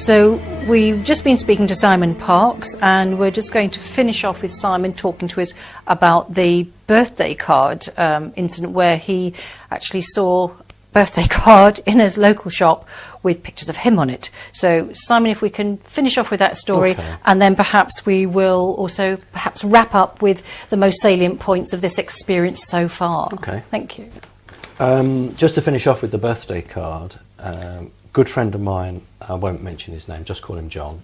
So we've just been speaking to Simon Parks, and we're just going to finish off with Simon talking to us about the birthday card incident, where he actually saw a birthday card in his local shop with pictures of him on it. So Simon, if we can finish off with that story, okay. And then perhaps we will also perhaps wrap up with the most salient points of this experience so far. Okay. Thank you. Just to finish off with the birthday card, good friend of mine, I won't mention his name, just call him John.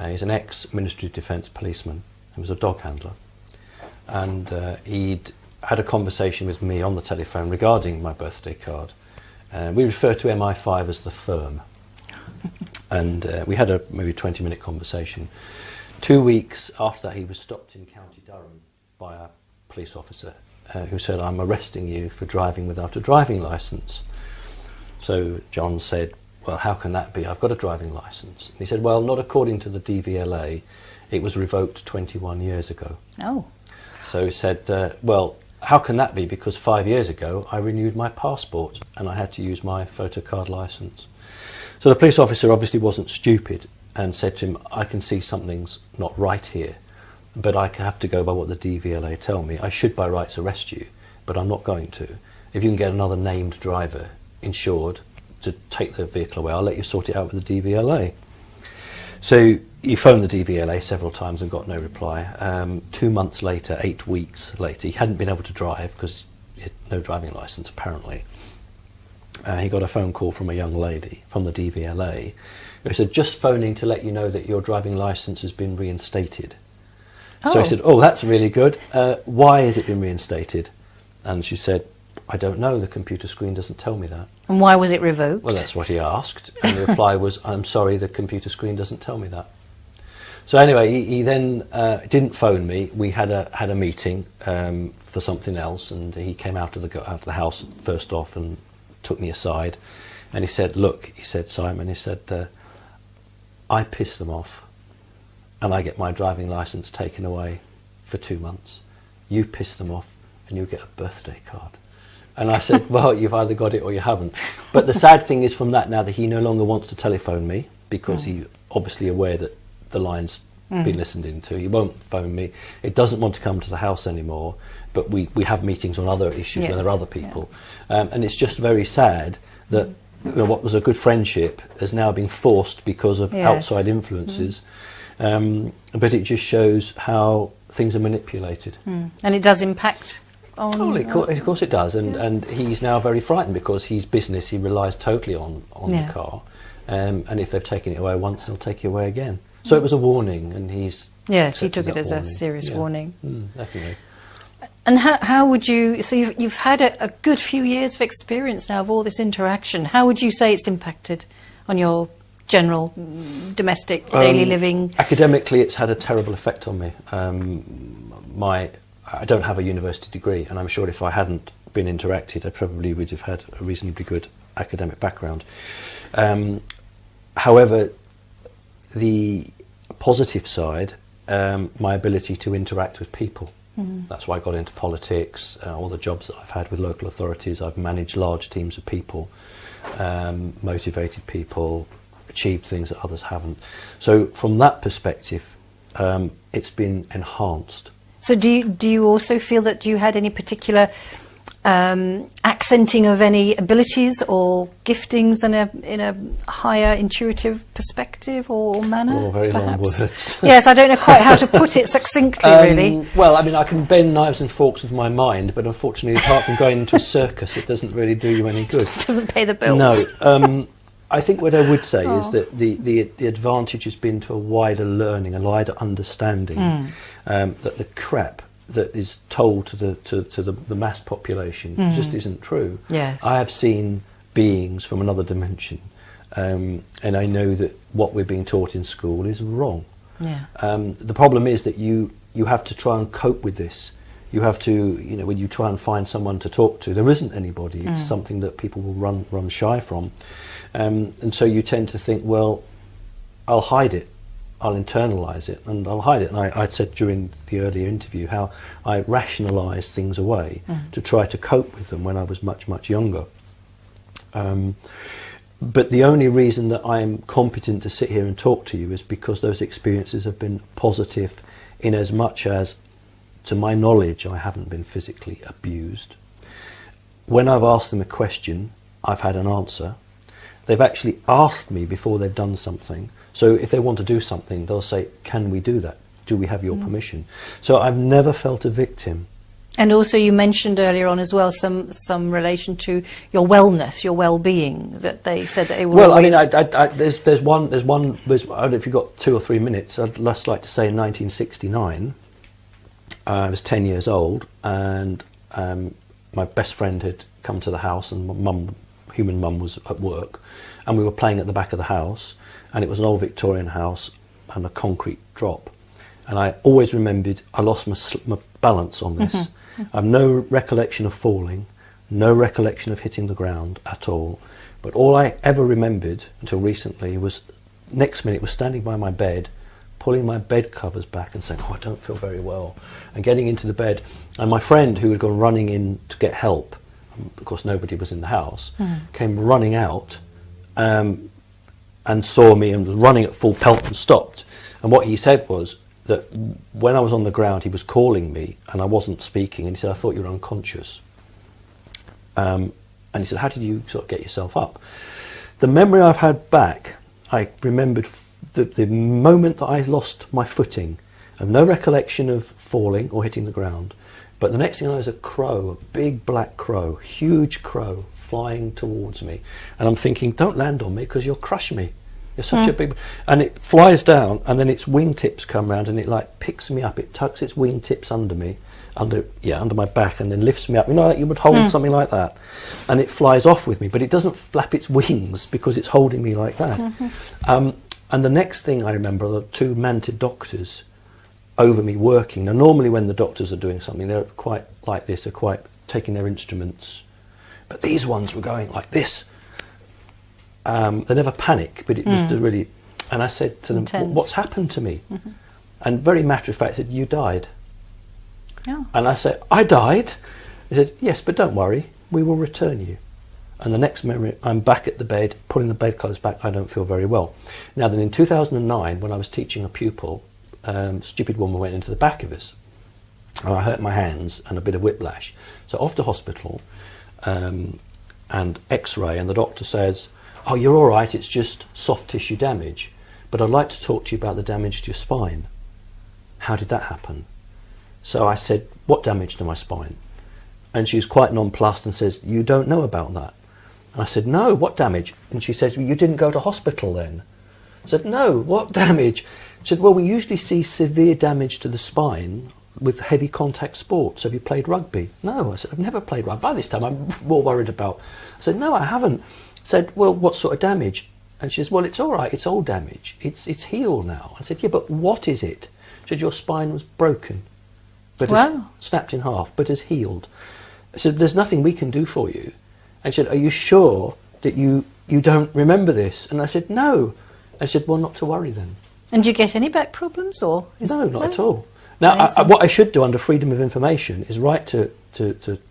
He's an ex-Ministry of Defence policeman. He was a dog handler. And he'd had a conversation with me on the telephone regarding my birthday card. We refer to MI5 as the firm. And we had a maybe 20-minute conversation. 2 weeks after that, he was stopped in County Durham by a police officer who said, "I'm arresting you for driving without a driving licence." So John said, "Well, how can that be? I've got a driving licence." And he said, "Well, not according to the DVLA. It was revoked 21 years ago." Oh. So he said, "Well, how can that be? Because 5 years ago I renewed my passport and I had to use my photocard licence." So the police officer obviously wasn't stupid and said to him, "I can see something's not right here, but I have to go by what the DVLA tell me. I should by rights arrest you, but I'm not going to. If you can get another named driver insured to take the vehicle away, I'll let you sort it out with the DVLA." So he phoned the DVLA several times and got no reply. 2 months later, 8 weeks later, he hadn't been able to drive because he had no driving licence apparently. He got a phone call from a young lady from the DVLA who said, "Just phoning to let you know that your driving licence has been reinstated." Oh. So he said, "Oh, that's really good. Why has it been reinstated?" And she said, "I don't know, the computer screen doesn't tell me that." And why was it revoked? Well, that's what he asked, and the reply was, "I'm sorry, the computer screen doesn't tell me that." So anyway, he then didn't phone me. We had a meeting for something else, and he came out of the house first off and took me aside, and he said, "Look," he said, "Simon," he said, "I piss them off, and I get my driving licence taken away for 2 months. You piss them off, and you get a birthday card." And I said, "Well, you've either got it or you haven't." But the sad thing is from that now that he no longer wants to telephone me because he's obviously aware that the line's been listened into. He won't phone me. It doesn't want to come to the house anymore. But we have meetings on other issues when there are other people. Yeah. And it's just very sad that what was a good friendship has now been forced because of outside influences. But it just shows how things are manipulated. And it does impact on... Oh, of course it does. And he's now very frightened because his business, he relies totally on the car. And if they've taken it away once, they'll take it away again. So it was a warning, and he's... Yes, he took it as a serious warning. Definitely. And how would you... So you've had a good few years of experience now of all this interaction. How would you say it's impacted on your general domestic daily living? Academically, it's had a terrible effect on me. I don't have a university degree, and I'm sure if I hadn't been interacted, I probably would have had a reasonably good academic background. However, the positive side, my ability to interact with people. That's why I got into politics. All the jobs that I've had with local authorities, I've managed large teams of people, motivated people, achieved things that others haven't. So from that perspective, it's been enhanced. So do you also feel that you had any particular accenting of any abilities or giftings in a higher intuitive perspective or manner? Oh, very perhaps? Long words. Yes, I don't know quite how to put it succinctly, really. Well, I mean, I can bend knives and forks with my mind, but unfortunately, apart from going into a circus, it doesn't really do you any good. It doesn't pay the bills. No. I think what I would say is that the advantage has been to a wider learning, a wider understanding that the crap that is told to the mass population just isn't true. Yes. I have seen beings from another dimension, and I know that what we're being taught in school is wrong. Yeah. The problem is that you have to try and cope with this. You have to, when you try and find someone to talk to, there isn't anybody. It's something that people will run shy from. And so you tend to think, well, I'll hide it. I'll internalise it and I'll hide it. And I said during the earlier interview how I rationalised things away to try to cope with them when I was much, much younger. But the only reason that I'm competent to sit here and talk to you is because those experiences have been positive, in as much as, to my knowledge, I haven't been physically abused. When I've asked them a question, I've had an answer. They've actually asked me before they've done something. So if they want to do something, they'll say, can we do that? Do we have your permission? So I've never felt a victim. And also you mentioned earlier on as well some relation to your wellness, your well-being, that they said that it will always... Well, I mean, there's one, I don't know if you've got 2 or 3 minutes, I'd just like to say in 1969, I was 10 years old, and my best friend had come to the house, and my human mum was at work, and we were playing at the back of the house, and it was an old Victorian house and a concrete drop. And I always remembered I lost my balance on this. I have no recollection of falling, no recollection of hitting the ground at all. But all I ever remembered until recently was, next minute, was standing by my bed, pulling my bed covers back and saying, oh, I don't feel very well, and getting into the bed. And my friend, who had gone running in to get help, of course nobody was in the house, came running out and saw me and was running at full pelt and stopped. And what he said was that when I was on the ground, he was calling me and I wasn't speaking, and he said, I thought you were unconscious. And he said, how did you sort of get yourself up? The memory I've had back, I remembered the moment that I lost my footing. I have no recollection of falling or hitting the ground, but the next thing I know is a crow, a big black crow, huge crow, flying towards me. And I'm thinking, don't land on me because you'll crush me. You're such a big... And it flies down, and then its wingtips come round and it like picks me up. It tucks its wingtips under me, under my back, and then lifts me up. You know, like you would hold something like that. And it flies off with me, but it doesn't flap its wings because it's holding me like that. And the next thing I remember are the 2 Mantis doctors over me working. Now, normally when the doctors are doing something, they're quite like this. They're quite taking their instruments. But these ones were going like this. They never panic, but it was really... And I said to them, what's happened to me? And very matter of fact said, you died. Oh. And I said, I died? He said, yes, but don't worry, we will return you. And the next memory, I'm back at the bed, pulling the bedclothes back, I don't feel very well. Now then, in 2009, when I was teaching a pupil, a stupid woman went into the back of us, and I hurt my hands and a bit of whiplash. So off to hospital, and X-ray, and the doctor says, oh, you're all right, it's just soft tissue damage, but I'd like to talk to you about the damage to your spine. How did that happen? So I said, what damage to my spine? And she was quite nonplussed and says, you don't know about that? And I said, no, what damage? And she says, well, you didn't go to hospital then? I said, no, what damage? She said, well, we usually see severe damage to the spine with heavy contact sports. Have you played rugby? No. I said, I've never played rugby. By this time, I'm more worried about... I said, no, I haven't. Said, well, what sort of damage? And she says, well, it's all right, it's old damage. It's healed now. I said, yeah, but what is it? She said, your spine was broken, but has snapped in half, but has healed. I said, there's nothing we can do for you. And she said, are you sure that you don't remember this? And I said, no. And she said, well, not to worry then. And do you get any back problems? Or no, not at all. Now, what I should do under freedom of information is write to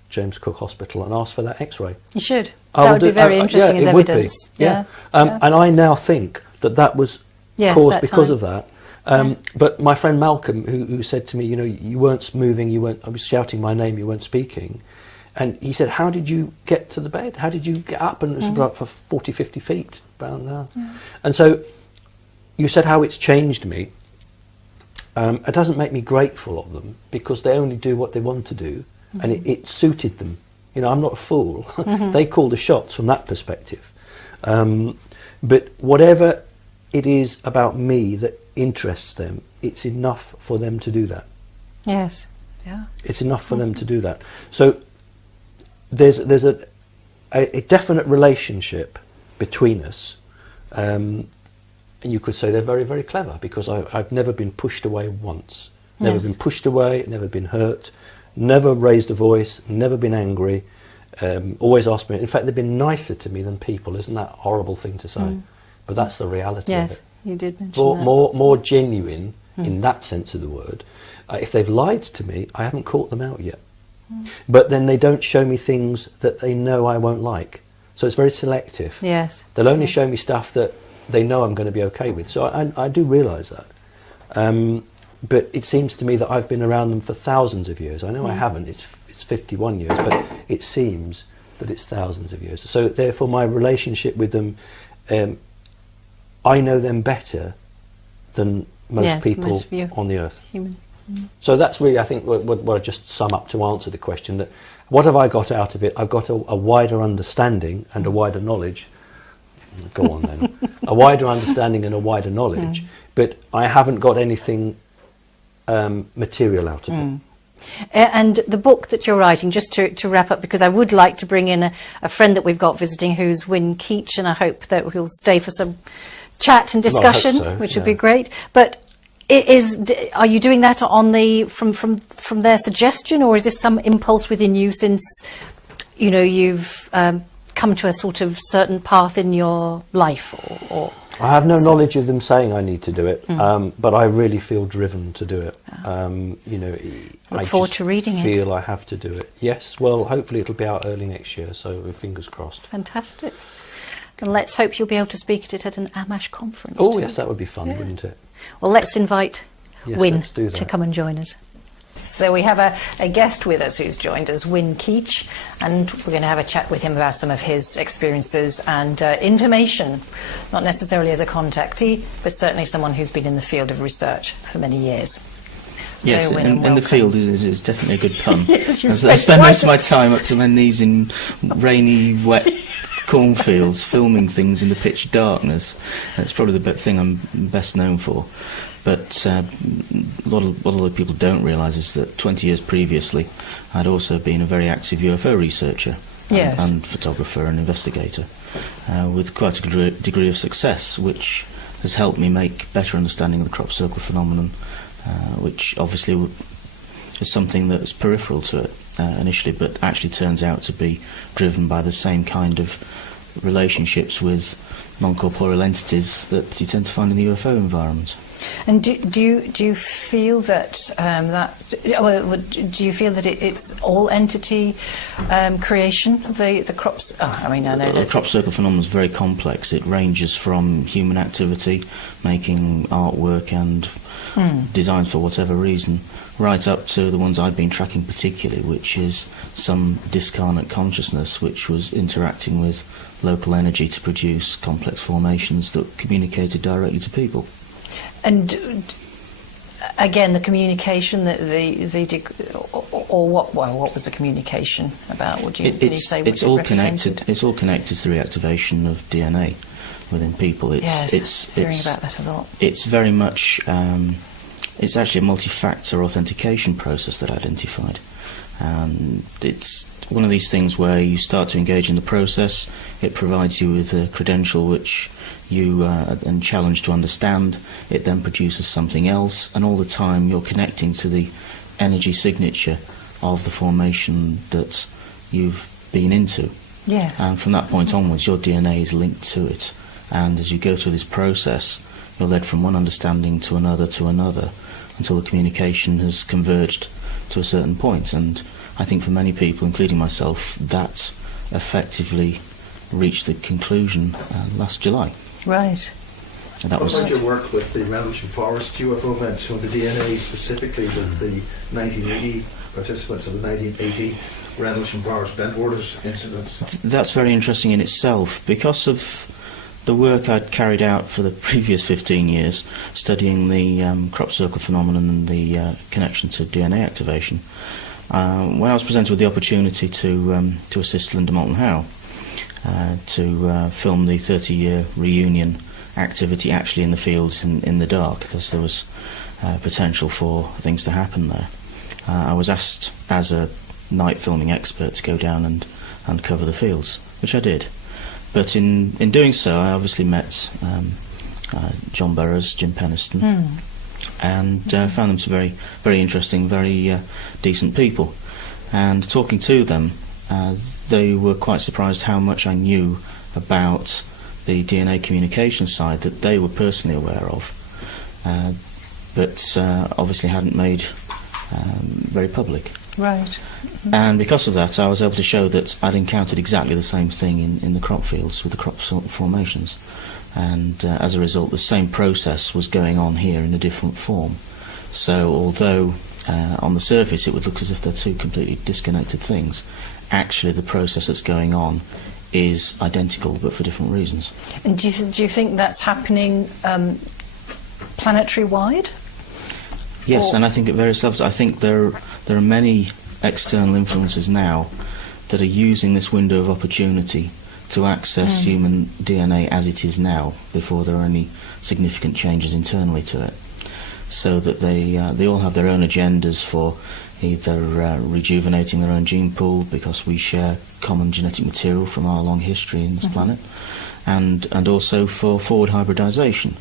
James Cook Hospital and ask for that X-ray. You should. That would be very interesting as evidence. Yeah. And I now think that was caused because of that. But my friend Malcolm, who said to me, you know, you weren't moving, I was shouting my name, you weren't speaking. And he said, how did you get to the bed? How did you get up? And it was about for 40, 50 feet down there. And so you said how it's changed me. It doesn't make me grateful of them because they only do what they want to do. And it suited them. You know, I'm not a fool. They call the shots from that perspective. But whatever it is about me that interests them, it's enough for them to do that. Yes. Yeah. It's enough for them to do that. So there's a definite relationship between us. And you could say they're very, very clever because I've never been pushed away once. Never been pushed away, never been hurt. Never raised a voice, never been angry, always asked me. In fact, they've been nicer to me than people. Isn't that a horrible thing to say? But that's the reality of it. Yes, you did mention that. More genuine in that sense of the word. If they've lied to me, I haven't caught them out yet. But then they don't show me things that they know I won't like. So it's very selective. Yes. They'll only show me stuff that they know I'm going to be okay with. So I do realise that. But it seems to me that I've been around them for thousands of years. I know I haven't. It's 51 years, but it seems that it's thousands of years. So therefore my relationship with them, I know them better than most people on the earth. Human. So that's really, I think, what I just sum up to answer the question, that what have I got out of it? I've got a wider understanding and a wider knowledge. Go on then. A wider understanding and a wider knowledge, but I haven't got anything material out of it. And the book that you're writing, just to wrap up, because I would like to bring in a friend that we've got visiting who's Win Keach, and I hope that he'll stay for some chat and discussion, well, I hope so, which would be great. But are you doing that on from their suggestion, or is this some impulse within you since you've come to a sort of certain path in your life, or I have no knowledge of them saying I need to do it, but I really feel driven to do it. Look forward to reading it. I feel I have to do it. Yes, well, hopefully it'll be out early next year, so fingers crossed. Fantastic. And let's hope you'll be able to speak at it at an AMASH conference. Oh, too. yes, that would be fun, wouldn't it? Well, let's invite Win let's do that. to come and join us. So we have a guest with us who's joined us, Win Keach, and we're going to have a chat with him about some of his experiences and information, not necessarily as a contactee, but certainly someone who's been in the field of research for many years. Yes, in the field is definitely a good pun. Yes, I spend most of my time up to my knees in rainy, wet cornfields, filming things in the pitch darkness. That's probably the thing I'm best known for. But what a lot of people don't realise is that 20 years previously, I'd also been a very active UFO researcher and photographer and investigator, with quite a degree of success, which has helped me make better understanding of the crop circle phenomenon, which obviously is something that's peripheral to it initially, but actually turns out to be driven by the same kind of relationships with non-corporeal entities that you tend to find in the UFO environment. And do you feel that do you feel that it's all entity creation of the crops? Oh, I mean, I know the crop circle phenomenon is very complex. It ranges from human activity, making artwork and designs for whatever reason, right up to the ones I've been tracking particularly, which is some discarnate consciousness which was interacting with local energy to produce complex formations that communicated directly to people. And again, the communication, what was the communication about? Would you say it's all connected? It's all connected to the reactivation of DNA within people. It's hearing about that a lot. It's very much. It's actually a multi-factor authentication process that I identified, and it's one of these things where you start to engage in the process. It provides you with a credential which you are then challenged to understand. It then produces something else, and all the time you're connecting to the energy signature of the formation that you've been into. Yes. And from that point onwards, your DNA is linked to it. And as you go through this process, you're led from one understanding to another, until the communication has converged to a certain point. And I think for many people, including myself, that effectively reached the conclusion last July. Right. And that What was about your work with the Rendlesham Forest UFO event, so the DNA specifically with the 1980 participants of the 1980 Rendlesham Forest Bentwaters incident? That's very interesting in itself, because of the work I'd carried out for the previous 15 years, studying the crop circle phenomenon and the connection to DNA activation. When I was presented with the opportunity to assist Linda Moulton Howe to film the 30-year reunion activity actually in the fields in the dark, because there was potential for things to happen there, I was asked as a night filming expert to go down and cover the fields, which I did. But in doing so, I obviously met John Burroughs, Jim Penniston, and found them to be very, very interesting, very decent people. And talking to them, they were quite surprised how much I knew about the DNA communication side that they were personally aware of, but obviously hadn't made very public. Right. And because of that, I was able to show that I'd encountered exactly the same thing in the crop fields with the crop formations. And as a result, the same process was going on here in a different form. So although on the surface it would look as if they're two completely disconnected things, actually the process that's going on is identical but for different reasons. And do you think that's happening planetary-wide? Yes, and I think at various levels. I think there are many external influences now that are using this window of opportunity to access human DNA as it is now, before there are any significant changes internally to it, so that they all have their own agendas for either rejuvenating their own gene pool, because we share common genetic material from our long history in this planet, and also for forward hybridization,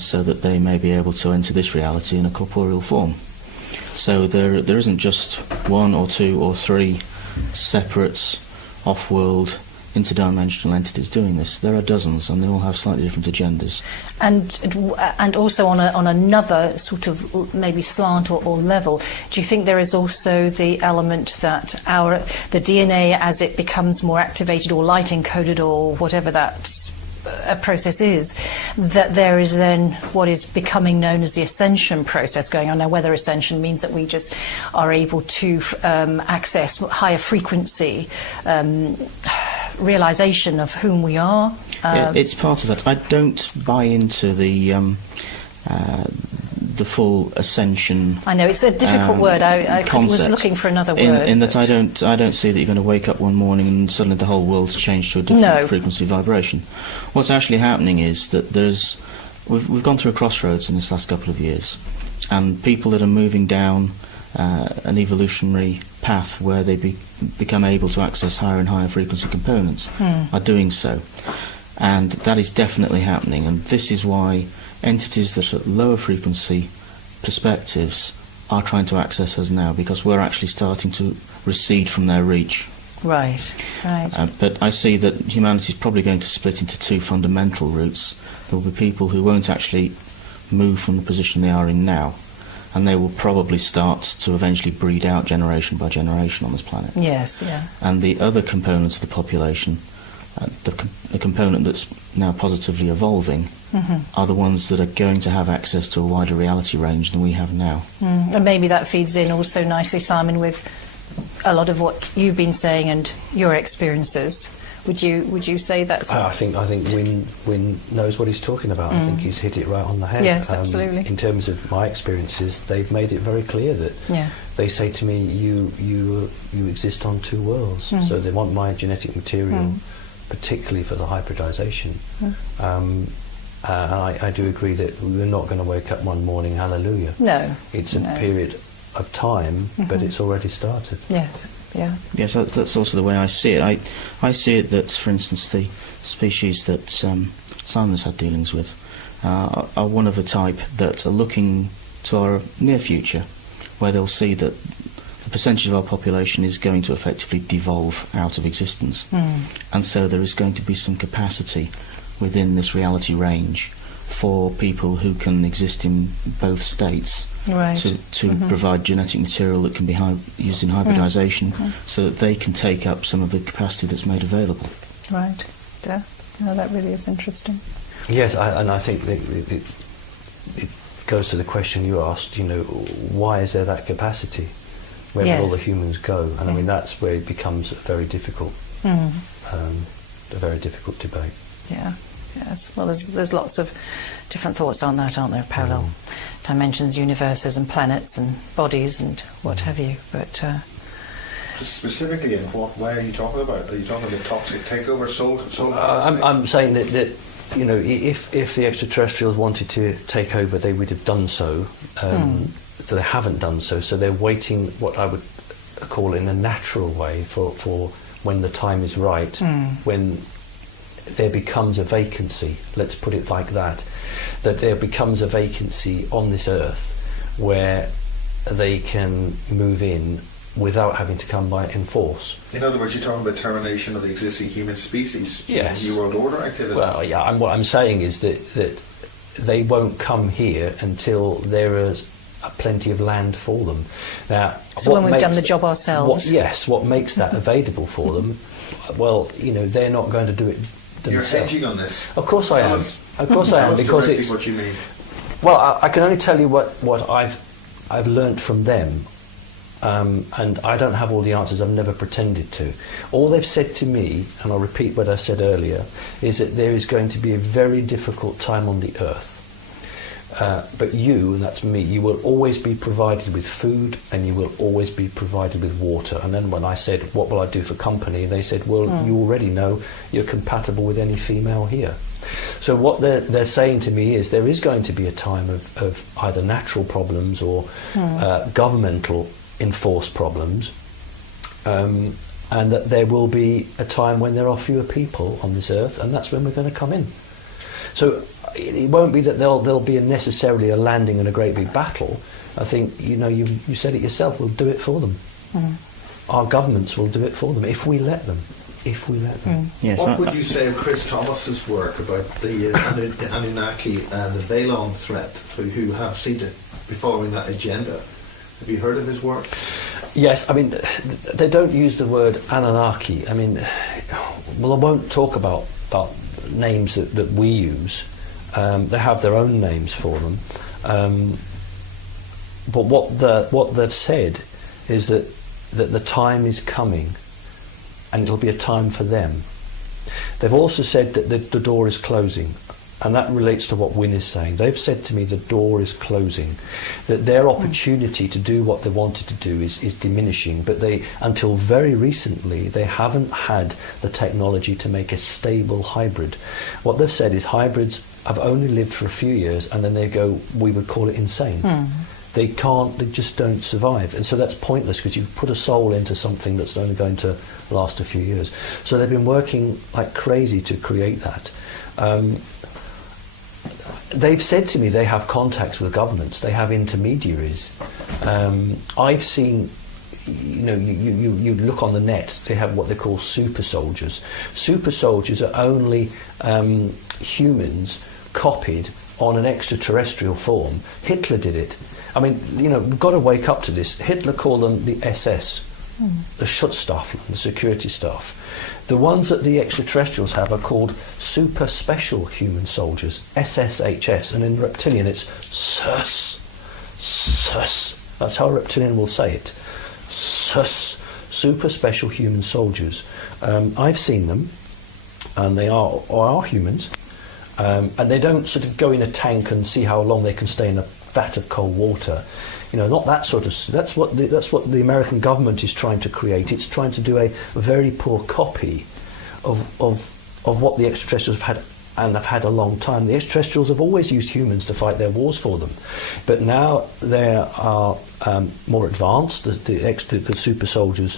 so that they may be able to enter this reality in a corporeal form. So there isn't just one or two or three separate off-world interdimensional entities doing this. There are dozens, and they all have slightly different agendas. And also on another sort of maybe slant or level, do you think there is also the element that the DNA, as it becomes more activated or light encoded or whatever that process is, that there is then what is becoming known as the ascension process going on? Now, whether ascension means that we just are able to access higher frequency realization of whom we are. Yeah, it's part of that. I don't buy into the full ascension. I know it's a difficult word. I was looking for another word. In that I don't see that you're going to wake up one morning and suddenly the whole world's changed to a different frequency vibration. What's actually happening is that we've gone through a crossroads in this last couple of years, and people that are moving down an evolutionary path where they become able to access higher and higher frequency components are doing so. And that is definitely happening, and this is why entities that are at lower frequency perspectives are trying to access us now, because we're actually starting to recede from their reach. Right. But I see that humanity is probably going to split into two fundamental routes. There will be people who won't actually move from the position they are in now, and they will probably start to eventually breed out generation by generation on this planet. Yes, yeah. And the other components of the population, the component that's now positively evolving, are the ones that are going to have access to a wider reality range than we have now. And maybe that feeds in also nicely, Simon, with a lot of what you've been saying and your experiences. Would you say that's what... I think Wynne knows what he's talking about. I think he's hit it right on the head. Yes, absolutely. In terms of my experiences, they've made it very clear that they say to me, you exist on two worlds. So they want my genetic material, particularly for the hybridization. And I do agree that we're not going to wake up one morning, hallelujah. No. It's a period of time, but it's already started. Yes. Yeah. Yes, that's also the way I see it. I see it that, for instance, the species that Simon's had dealings with are one of the type that are looking to our near future, where they'll see that the percentage of our population is going to effectively devolve out of existence. And so there is going to be some capacity within this reality range for people who can exist in both states, to provide genetic material that can be used in hybridization, so that they can take up some of the capacity that's made available. Right. Yeah. No, that really is interesting. Yes, and I think it goes to the question you asked, why is there that capacity? Where will all the humans go? And I mean, that's where it becomes very difficult, a very difficult debate. Yeah. Yes, well, there's lots of different thoughts on that, aren't there? Parallel dimensions, universes, and planets, and bodies, and what have you. But specifically, in what way are you talking about? Are you talking about toxic takeover, soul? I'm saying that if the extraterrestrials wanted to take over, they would have done so. So they haven't done so. So they're waiting, what I would call in a natural way, for when the time is right, when there becomes a vacancy, let's put it like that there becomes a vacancy on this earth where they can move in without having to come by in force. In other words, you're talking about termination of the existing human species, yes. New World Order activity. Well, yeah, and what I'm saying is that they won't come here until there is plenty of land for them. Now, So when we've done the job ourselves. What makes that available for them? Well, they're not going to do it themselves. You're hedging on this. Of course I am. Of course I am, because it's what you mean. Well, I can only tell you what I've learnt from them, and I don't have all the answers. I've never pretended to. All they've said to me, and I'll repeat what I said earlier, is that there is going to be a very difficult time on the Earth. But you, and that's me, you will always be provided with food, and you will always be provided with water. And then when I said, what will I do for company? They said, well, you already know you're compatible with any female here. So what they're saying to me is there is going to be a time of either natural problems or governmental enforced problems, and that there will be a time when there are fewer people on this earth, and that's when we're going to come in. So it won't be that there'll be necessarily a landing and a great big battle. I think, you said it yourself, we'll do it for them. Our governments will do it for them if we let them. Yes, what would you say of Chris Thomas's work about the Anunnaki and the Valon threat, who have seemed to be following that agenda? Have you heard of his work? Yes, I mean, they don't use the word Anunnaki. I mean, well, I won't talk about names that we use. They have their own names for them. But what they've said is that the time is coming, and it'll be a time for them. They've also said that the door is closing, and that relates to what Wynne is saying. They've said to me the door is closing, that their opportunity to do what they wanted to do is diminishing, but until very recently, they haven't had the technology to make a stable hybrid. What they've said is hybrids have only lived for a few years, and then they go, we would call it insane. They just don't survive. And so that's pointless, because you put a soul into something that's only going to last a few years. So they've been working like crazy to create that. They've said to me they have contacts with governments, they have intermediaries. I've seen, you look on the net, they have what they call super soldiers. Super soldiers are only humans copied on an extraterrestrial form. Hitler did it. I mean, we've got to wake up to this. Hitler called them the SS, the Schutzstaffel, the security staff. The ones that the extraterrestrials have are called super special human soldiers, SSHS, and in Reptilian it's SUS. SUS. That's how a Reptilian will say it. SUS. Super special human soldiers. I've seen them, and they are humans, and they don't sort of go in a tank and see how long they can stay in a vat of cold water. Not that sort of. That's what the American government is trying to create. It's trying to do a very poor copy of what the extraterrestrials have had, and have had a long time. The extraterrestrials have always used humans to fight their wars for them, but now they are more advanced. The super soldiers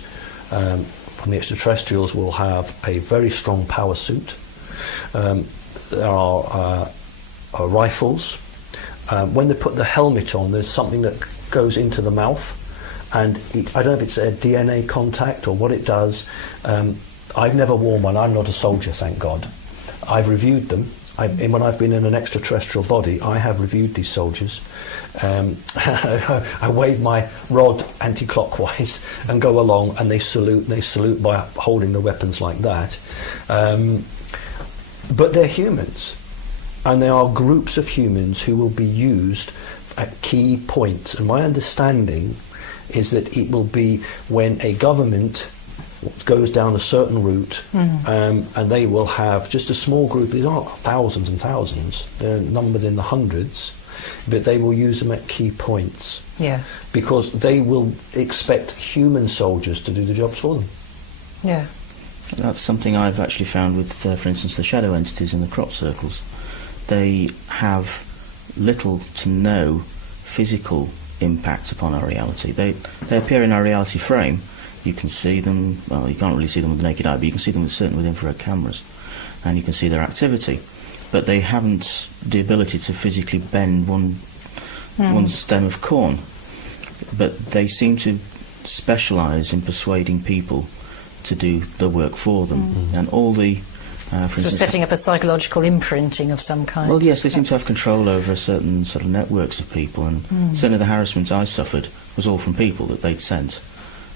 from the extraterrestrials will have a very strong power suit. There are rifles. When they put the helmet on, there's something that goes into the mouth, and I don't know if it's a DNA contact or what it does. I've never worn one. I'm not a soldier, thank God. I've reviewed them. When I've been in an extraterrestrial body, I have reviewed these soldiers. I wave my rod anti-clockwise and go along, and they salute. And they salute by holding the weapons like that. But they're humans. And there are groups of humans who will be used at key points. And my understanding is that it will be when a government goes down a certain route, and they will have just a small group. These aren't thousands and thousands. They're numbered in the hundreds. But they will use them at key points. Yeah. Because they will expect human soldiers to do the jobs for them. Yeah. That's something I've actually found with, for instance, the shadow entities in the crop circles. They have little to no physical impact upon our reality. They appear in our reality frame. You can see them, well, you can't really see them with the naked eye, but you can see them certainly with infrared cameras, and you can see their activity. But they haven't the ability to physically bend one stem of corn. But they seem to specialise in persuading people to do the work for them. And all the For So instance, setting up a psychological imprinting of some kind. well, yes, they seem to have perhaps. control over certain sort of networks of people, and certainly the harassment I suffered was all from people that they'd sent,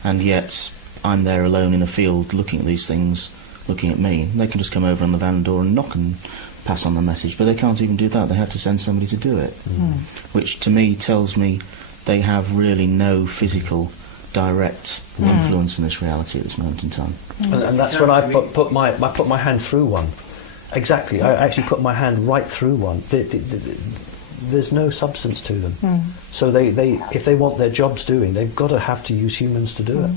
and yet I'm there alone in a field looking at these things, looking at me. They can just come over on the van door and knock and pass on the message, but they can't even do that. They have to send somebody to do it, which to me tells me they have really no physical, direct influence in this reality at this moment in time. And that's when I put my hand through one. Exactly, I actually put my hand right through one. There's no substance to them. So they if they want their jobs doing, they've got to have to use humans to do it.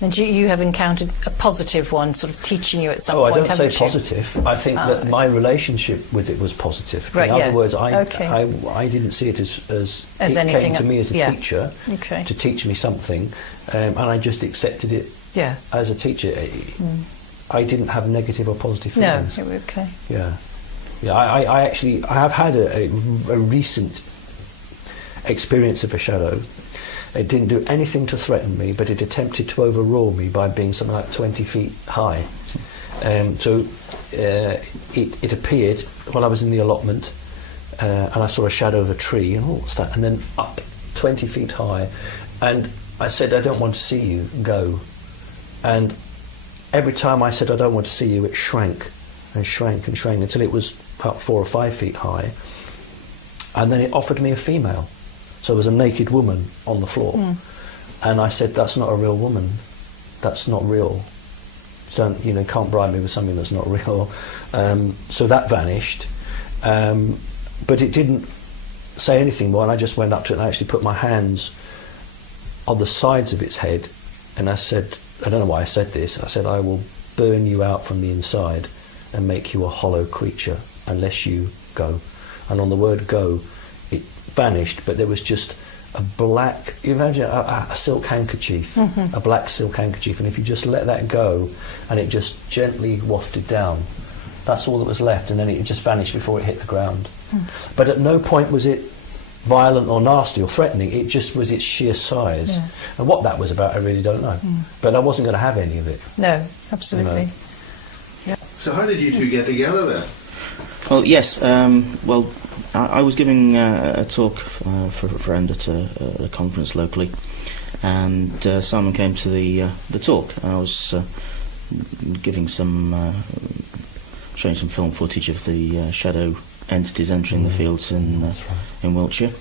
And you have encountered a positive one, sort of teaching you at some point, I don't say haven't you? positive. I think that my relationship with it was positive. Right, In other yeah. words, Okay. I didn't see it as it anything, came to me as a yeah. teacher Okay. to teach me something, and I just accepted it Yeah. as a teacher. I didn't have negative or positive No, feelings. it was okay. Yeah, yeah. I actually have had a recent experience of a shadow. It didn't do anything to threaten me, but it attempted to overrule me by being something like 20 feet high. So it appeared while I was in the allotment, and I saw a shadow of a tree, and what's that? And then up 20 feet high, and I said, "I don't want to see you, go." And every time I said, "I don't want to see you," it shrank and shrank and shrank until it was about 4 or 5 feet high, and then it offered me a female. So there was a naked woman on the floor, and I said, "That's not a real woman. That's not real. Can't bribe me with something that's not real." So that vanished, but it didn't say anything more. And I just went up to it and I actually put my hands on the sides of its head, and I said, I don't know why I said this. I said, "I will burn you out from the inside and make you a hollow creature unless you go." And on the word "go," it vanished, but there was just a black, you imagine a silk handkerchief, a black silk handkerchief, and if you just let that go and it just gently wafted down, that's all that was left, and then it just vanished before it hit the ground. But at no point was it violent or nasty or threatening, it just was its sheer size. Yeah. And what that was about, I really don't know. But I wasn't going to have any of it. No, absolutely. So how did you two get together then? Well, yes. I was giving a talk for a friend at a conference locally, and Simon came to the talk. I was giving showing some film footage of the shadow entities entering the fields in Wiltshire,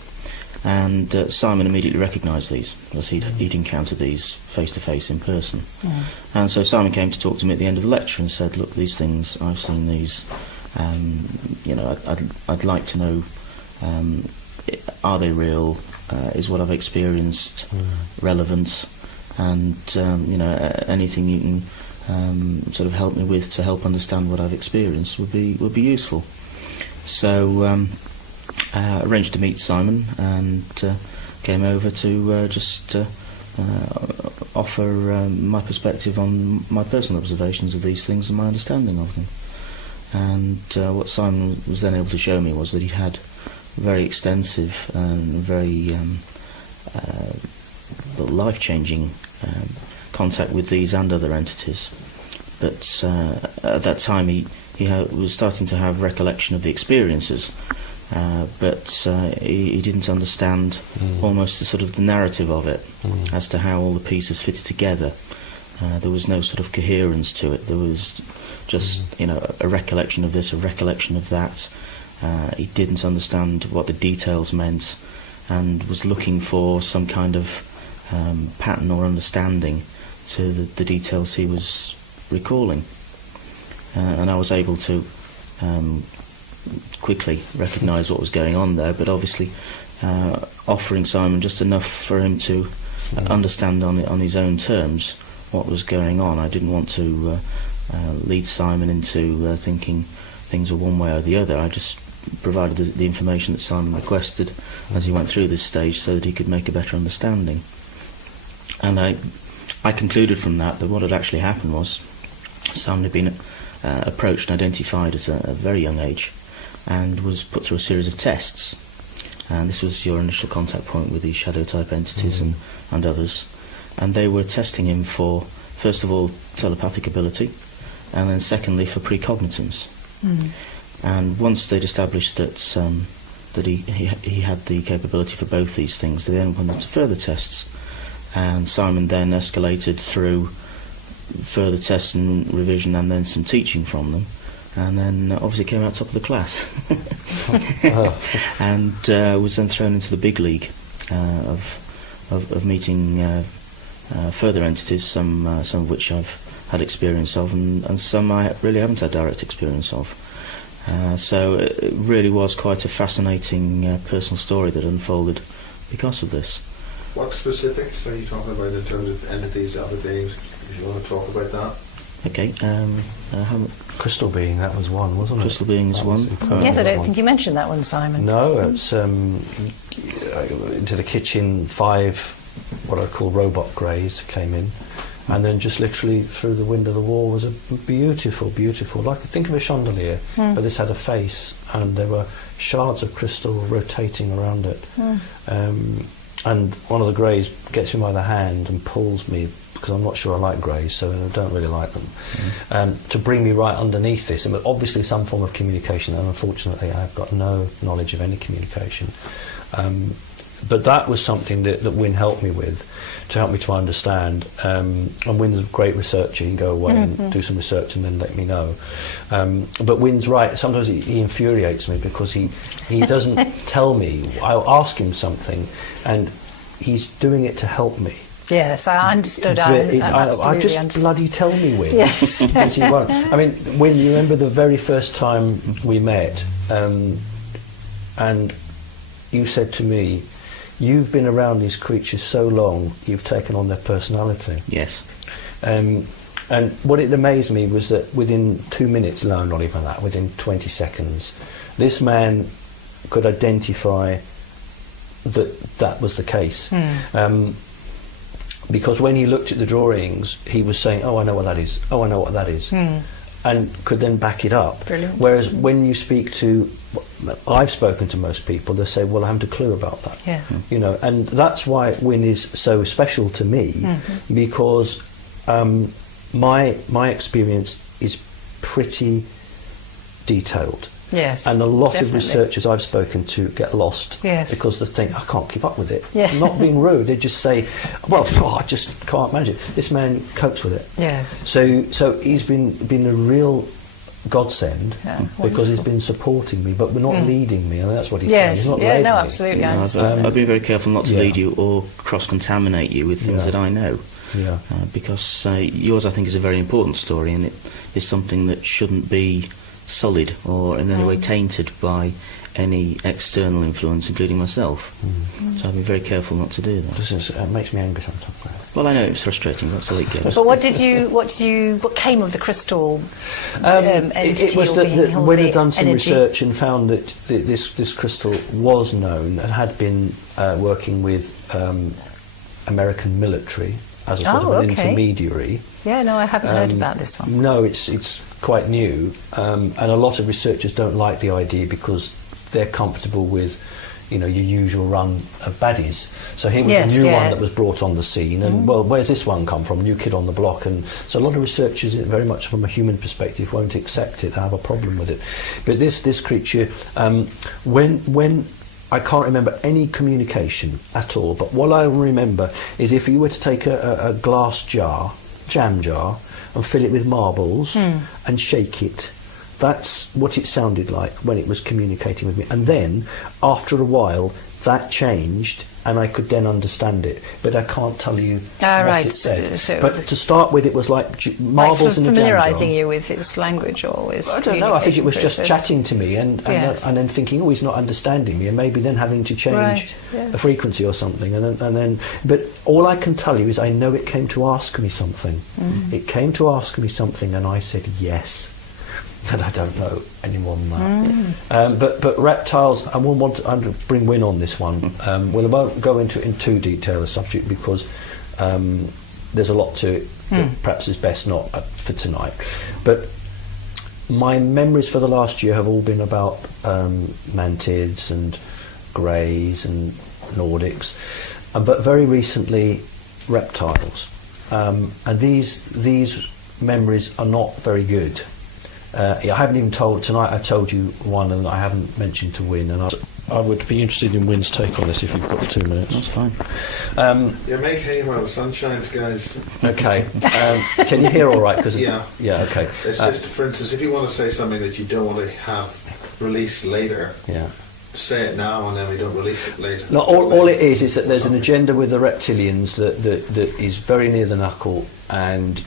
and Simon immediately recognised these, as he'd encountered these face to face in person. And so Simon came to talk to me at the end of the lecture and said, "Look, these things, I've seen these. I'd like to know, are they real? Is what I've experienced relevant? And anything you can sort of help me with to help understand what I've experienced would be useful." So arranged to meet Simon and came over to just offer my perspective on my personal observations of these things and my understanding of them. And what Simon was then able to show me was that he had very extensive and very life-changing contact with these and other entities. But at that time he was starting to have recollection of the experiences, but he didn't understand almost the sort of the narrative of it as to how all the pieces fitted together. There was no sort of coherence to it. There was just a recollection of this, a recollection of that. He didn't understand what the details meant, and was looking for some kind of pattern or understanding to the details he was recalling. And I was able to quickly recognise what was going on there, but obviously offering Simon just enough for him to understand on his own terms what was going on. I didn't want to lead Simon into thinking things were one way or the other. I just provided the information that Simon requested as he went through this stage so that he could make a better understanding. And I concluded from that what had actually happened was Simon had been approached and identified at a very young age and was put through a series of tests. And this was your initial contact point with these shadow type entities and others. And they were testing him for, first of all, telepathic ability, and then secondly for precognitance. And once they'd established that that he had the capability for both these things, they then went on to further tests, and Simon then escalated through further tests and revision and then some teaching from them, and then obviously came out top of the class. And was then thrown into the big league of meeting further entities, some of which I've had experience of, and some I really haven't had direct experience of. So it really was quite a fascinating personal story that unfolded because of this. What specifics are you talking about in terms of entities, other beings, if you want to talk about that? Okay, Crystal being, that was one, wasn't it? Crystal being is one. Yes, I don't think you mentioned that one, Simon. No, it's into the kitchen, 5 what I call robot greys came in, and then just literally through the window of the wall was a beautiful, like, think of a chandelier, but this had a face, and there were shards of crystal rotating around it. And one of the greys gets me by the hand and pulls me, because I'm not sure I like greys, so I don't really like them, to bring me right underneath this. And obviously some form of communication, and unfortunately I've got no knowledge of any communication. But that was something that Wynne helped me with, to help me to understand. And Wynne's a great researcher. He can go away and do some research and then let me know. But Wynne's right. Sometimes he infuriates me because he doesn't tell me. I'll ask him something, and he's doing it to help me. Yes, I understood. I just bloody tell me, Wynne. Yes. Because he won't. I mean, Wynne, you remember the very first time we met, and you said to me, "You've been around these creatures so long, you've taken on their personality." Yes. And what it amazed me was that within 2 minutes, no, not even that, within 20 seconds, this man could identify that was the case. Because when he looked at the drawings, he was saying, "Oh, I know what that is. Oh, I know what that is." And could then back it up. Brilliant. Whereas when you speak to, I've spoken to most people, they say, "Well, I haven't a clue about that." Yeah. You know, and that's why Wynne is so special to me, because my experience is pretty detailed. Yes. And a lot definitely. of researchers I've spoken to get lost because they think, "I can't keep up with it." Yeah. Not being rude, they just say, "Well, I just can't manage it." This man copes with it. Yes. So he's been a real godsend, because he's wonderful. been supporting me, but not leading me. And that's what he's Yes. saying. He's not Yeah. led No. me. Absolutely. I I've understand. been very careful not to Yeah. lead you or cross-contaminate you with things that I know. Yeah. Because yours, I think, is a very important story, and it is something that shouldn't be sullied or in any way tainted by any external influence, including myself. So I've been very careful not to do that. It makes me angry sometimes. Well, I know it's frustrating. That's the way it goes. But what came of the crystal entity? It was or that being, or when the I'd done some energy? research and found that this crystal was known and had been working with American military as a sort of an intermediary. Yeah, no, I haven't heard about this one. No, it's quite new, and a lot of researchers don't like the idea because they're comfortable with, your usual run of baddies. So here was a new one that was brought on the scene, and well, where's this one come from? New kid on the block, and so a lot of researchers, very much from a human perspective, won't accept it. They have a problem with it. But this creature, when I can't remember any communication at all, but what I remember is if you were to take a glass jar, jam jar, and fill it with marbles and shake it, that's what it sounded like when it was communicating with me. And then, after a while, that changed, and I could then understand it. But I can't tell you what it said. But to start with, it was like marbles in a jam jar. Familiarising you with its language, or its I don't know. I think it was just process. chatting to me, and then thinking, "Oh, he's not understanding me," and maybe then having to change the frequency or something. And then. But all I can tell you is, I know it came to ask me something. It came to ask me something, and I said yes. And I don't know any more than that. But reptiles, I won't want to bring Wynne on this one. Well, I won't go into it in too detail a subject because there's a lot to it that perhaps is best not for tonight. But my memories for the last year have all been about mantids and greys and Nordics, but very recently reptiles. And these memories are not very good. I haven't even told tonight. I told you one, and I haven't mentioned to Wynne. And I would be interested in Wynne's take on this if you've got 2 minutes. That's fine. Make hay while the sun shines, guys. Okay. Can you hear all right? Yeah. Yeah. Okay. It's just, for instance, if you want to say something that you don't want to have released later. Yeah. Say it now and then we don't release it later. No, all it is that there's an agenda with the reptilians that is very near the knuckle, and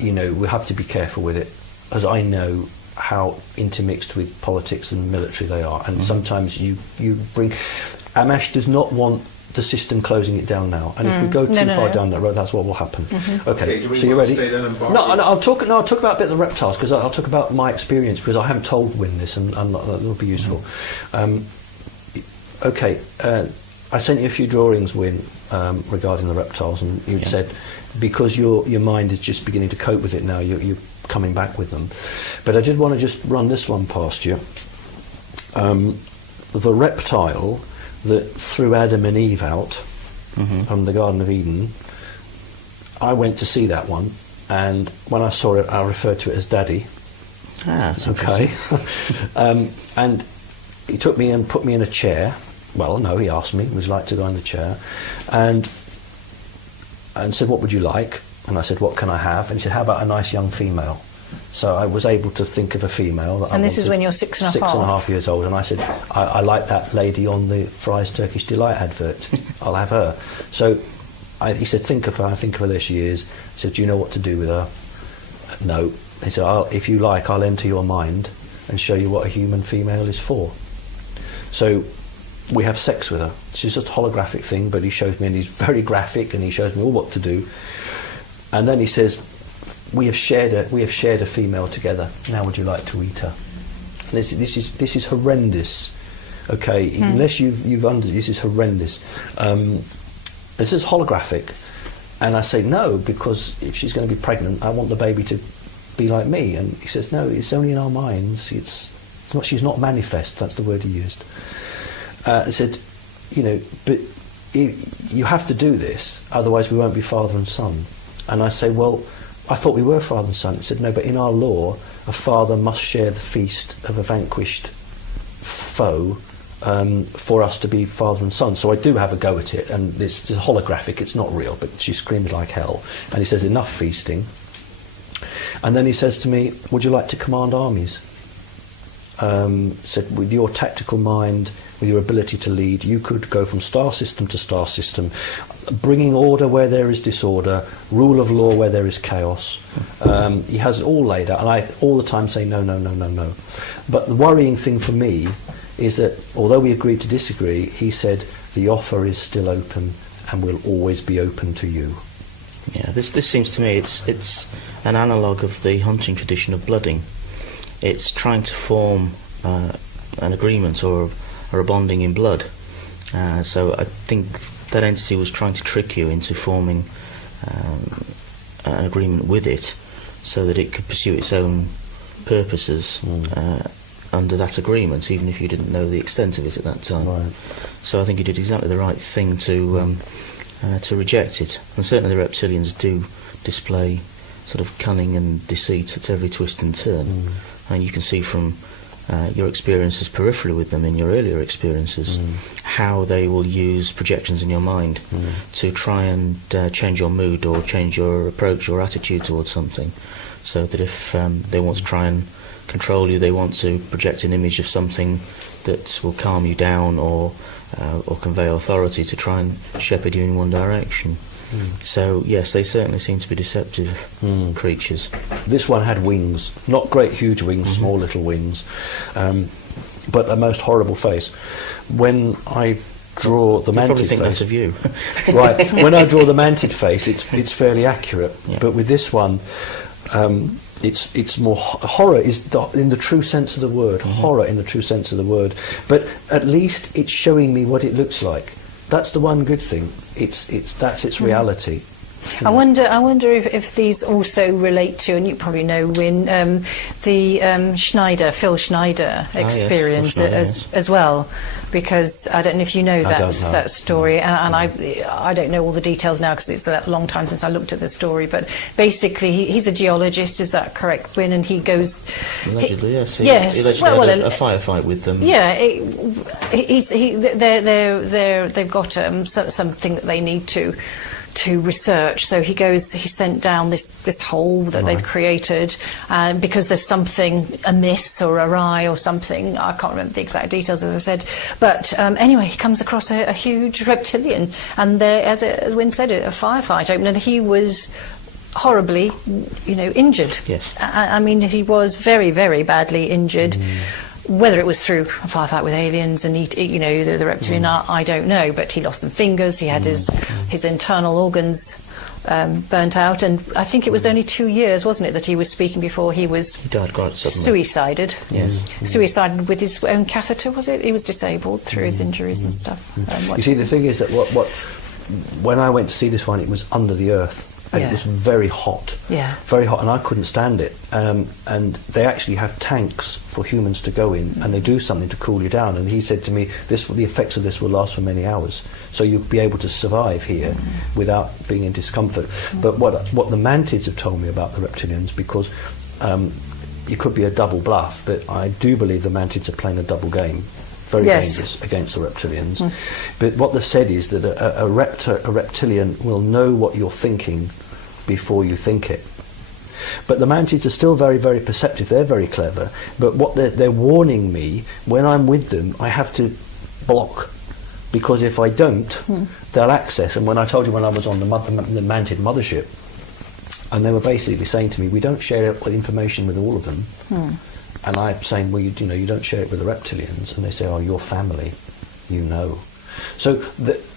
we have to be careful with it, as I know how intermixed with politics and military they are, and sometimes you bring. Amash does not want the system closing it down now, and if we go too far down that road, that's what will happen. Okay, so you ready? No, I'll talk about a bit of the reptiles, because I'll talk about my experience, because I haven't told Wynne this, and that will be useful. Okay, I sent you a few drawings, Wynne, regarding the reptiles, and you'd said because your mind is just beginning to cope with it now, you're coming back with them. But I did want to just run this one past you. The reptile that threw Adam and Eve out from the Garden of Eden, I went to see that one, and when I saw it, I referred to it as Daddy. That's okay. And he took me and put me in a chair. Well, no, he asked me, would you like to go in the chair? And said, what would you like? And I said, what can I have? And he said, how about a nice young female? So I was able to think of a female. That and this is when you're 6.5. 6.5 years old. And I said, I like that lady on the Fry's Turkish Delight advert. I'll have her. So he said, think of her. I think of her, there she is. He said, do you know what to do with her? No. He said, if you like, I'll enter your mind and show you what a human female is for. So we have sex with her. She's just a holographic thing, but he shows me, and he's very graphic, and he shows me all what to do. And then he says, we have shared a female together. Now would you like to eat her? And this is horrendous. Okay, unless this is horrendous. This is holographic, and I say no, because if she's going to be pregnant, I want the baby to be like me. And he says, no, it's only in our minds. It's not. She's not manifest. That's the word he used. I said, but you have to do this, otherwise we won't be father and son. And I say, well, I thought we were father and son. He said, no, but in our law, a father must share the feast of a vanquished foe for us to be father and son. So I do have a go at it, and it's holographic, it's not real, but she screams like hell. And he says, enough feasting. And then he says to me, would you like to command armies? Said, with your tactical mind, with your ability to lead, you could go from star system to star system, bringing order where there is disorder, rule of law where there is chaos. He has it all laid out, and I all the time say no, no, no, no, no. But the worrying thing for me is that although we agreed to disagree, he said the offer is still open and will always be open to you. Yeah, this seems to me it's an analogue of the hunting tradition of blooding. It's trying to form an agreement or a bonding in blood. So I think that entity was trying to trick you into forming an agreement with it, so that it could pursue its own purposes under that agreement, even if you didn't know the extent of it at that time. Right. So I think you did exactly the right thing to reject it. And certainly the reptilians do display sort of cunning and deceit at every twist and turn. And you can see from your experiences peripherally with them in your earlier experiences how they will use projections in your mind to try and change your mood or change your approach or attitude towards something, so that if they want to try and control you, they want to project an image of something that will calm you down or convey authority to try and shepherd you in one direction. So yes, they certainly seem to be deceptive creatures. This one had wings, not great huge wings, small little wings, but a most horrible face. When I draw the mantis face, probably think that of you. Right. When I draw the mantis face, it's fairly accurate. Yeah. But with this one, it's more horror is in the true sense of the word. Horror in the true sense of the word. But at least it's showing me what it looks like. That's the one good thing. That's its reality. I wonder if these also relate to, and you probably know, Win, the Phil Schneider experience as well, because I don't know if you know that story, and I don't know all the details now because it's a long time since I looked at the story, but basically he's a geologist, is that correct, Win? And he goes... Allegedly, yes. He allegedly had a firefight with them. Yeah, they've got something that they need to research, so he sent down this hole that they've created, because there's something amiss or awry or something. I can't remember the exact details, as I said, but anyway, he comes across a huge reptilian, and there, as Wynne said, a firefight opened, and he was horribly, injured. Yes. I mean, he was very, very badly injured. Whether it was through a firefight with aliens and the reptilian, I don't know. But he lost some fingers. He had his internal organs burnt out, and I think it was only 2 years, wasn't it, that he was speaking before he died quite suddenly. Suicided. Yes. Suicided with his own catheter. Was it? He was disabled through his injuries and stuff. You see, the thing is that when I went to see this one, it was under the earth. And it was very hot, very hot, and I couldn't stand it. And they actually have tanks for humans to go in, and they do something to cool you down. And he said to me, the effects of this will last for many hours, so you'll be able to survive here without being in discomfort. But what the Mantids have told me about the reptilians, because it could be a double bluff, but I do believe the Mantids are playing a double game. Very dangerous against the reptilians. But what they've said is that a reptilian will know what you're thinking before you think it. But the Mantids are still very, very perceptive. They're very clever. But what they're warning me, when I'm with them, I have to block. Because if I don't, they'll access. And when I told you when I was on the Mantid mothership, and they were basically saying to me, we don't share information with all of them. And I'm saying, well, you don't share it with the reptilians. And they say, oh, your family, So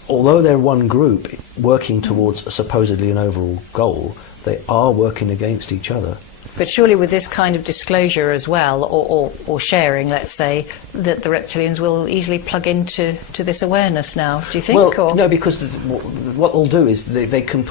although they're one group working towards supposedly an overall goal, they are working against each other. But surely with this kind of disclosure as well, or sharing, let's say, that the reptilians will easily plug into this awareness now, do you think? Well, no, because what they'll do is they can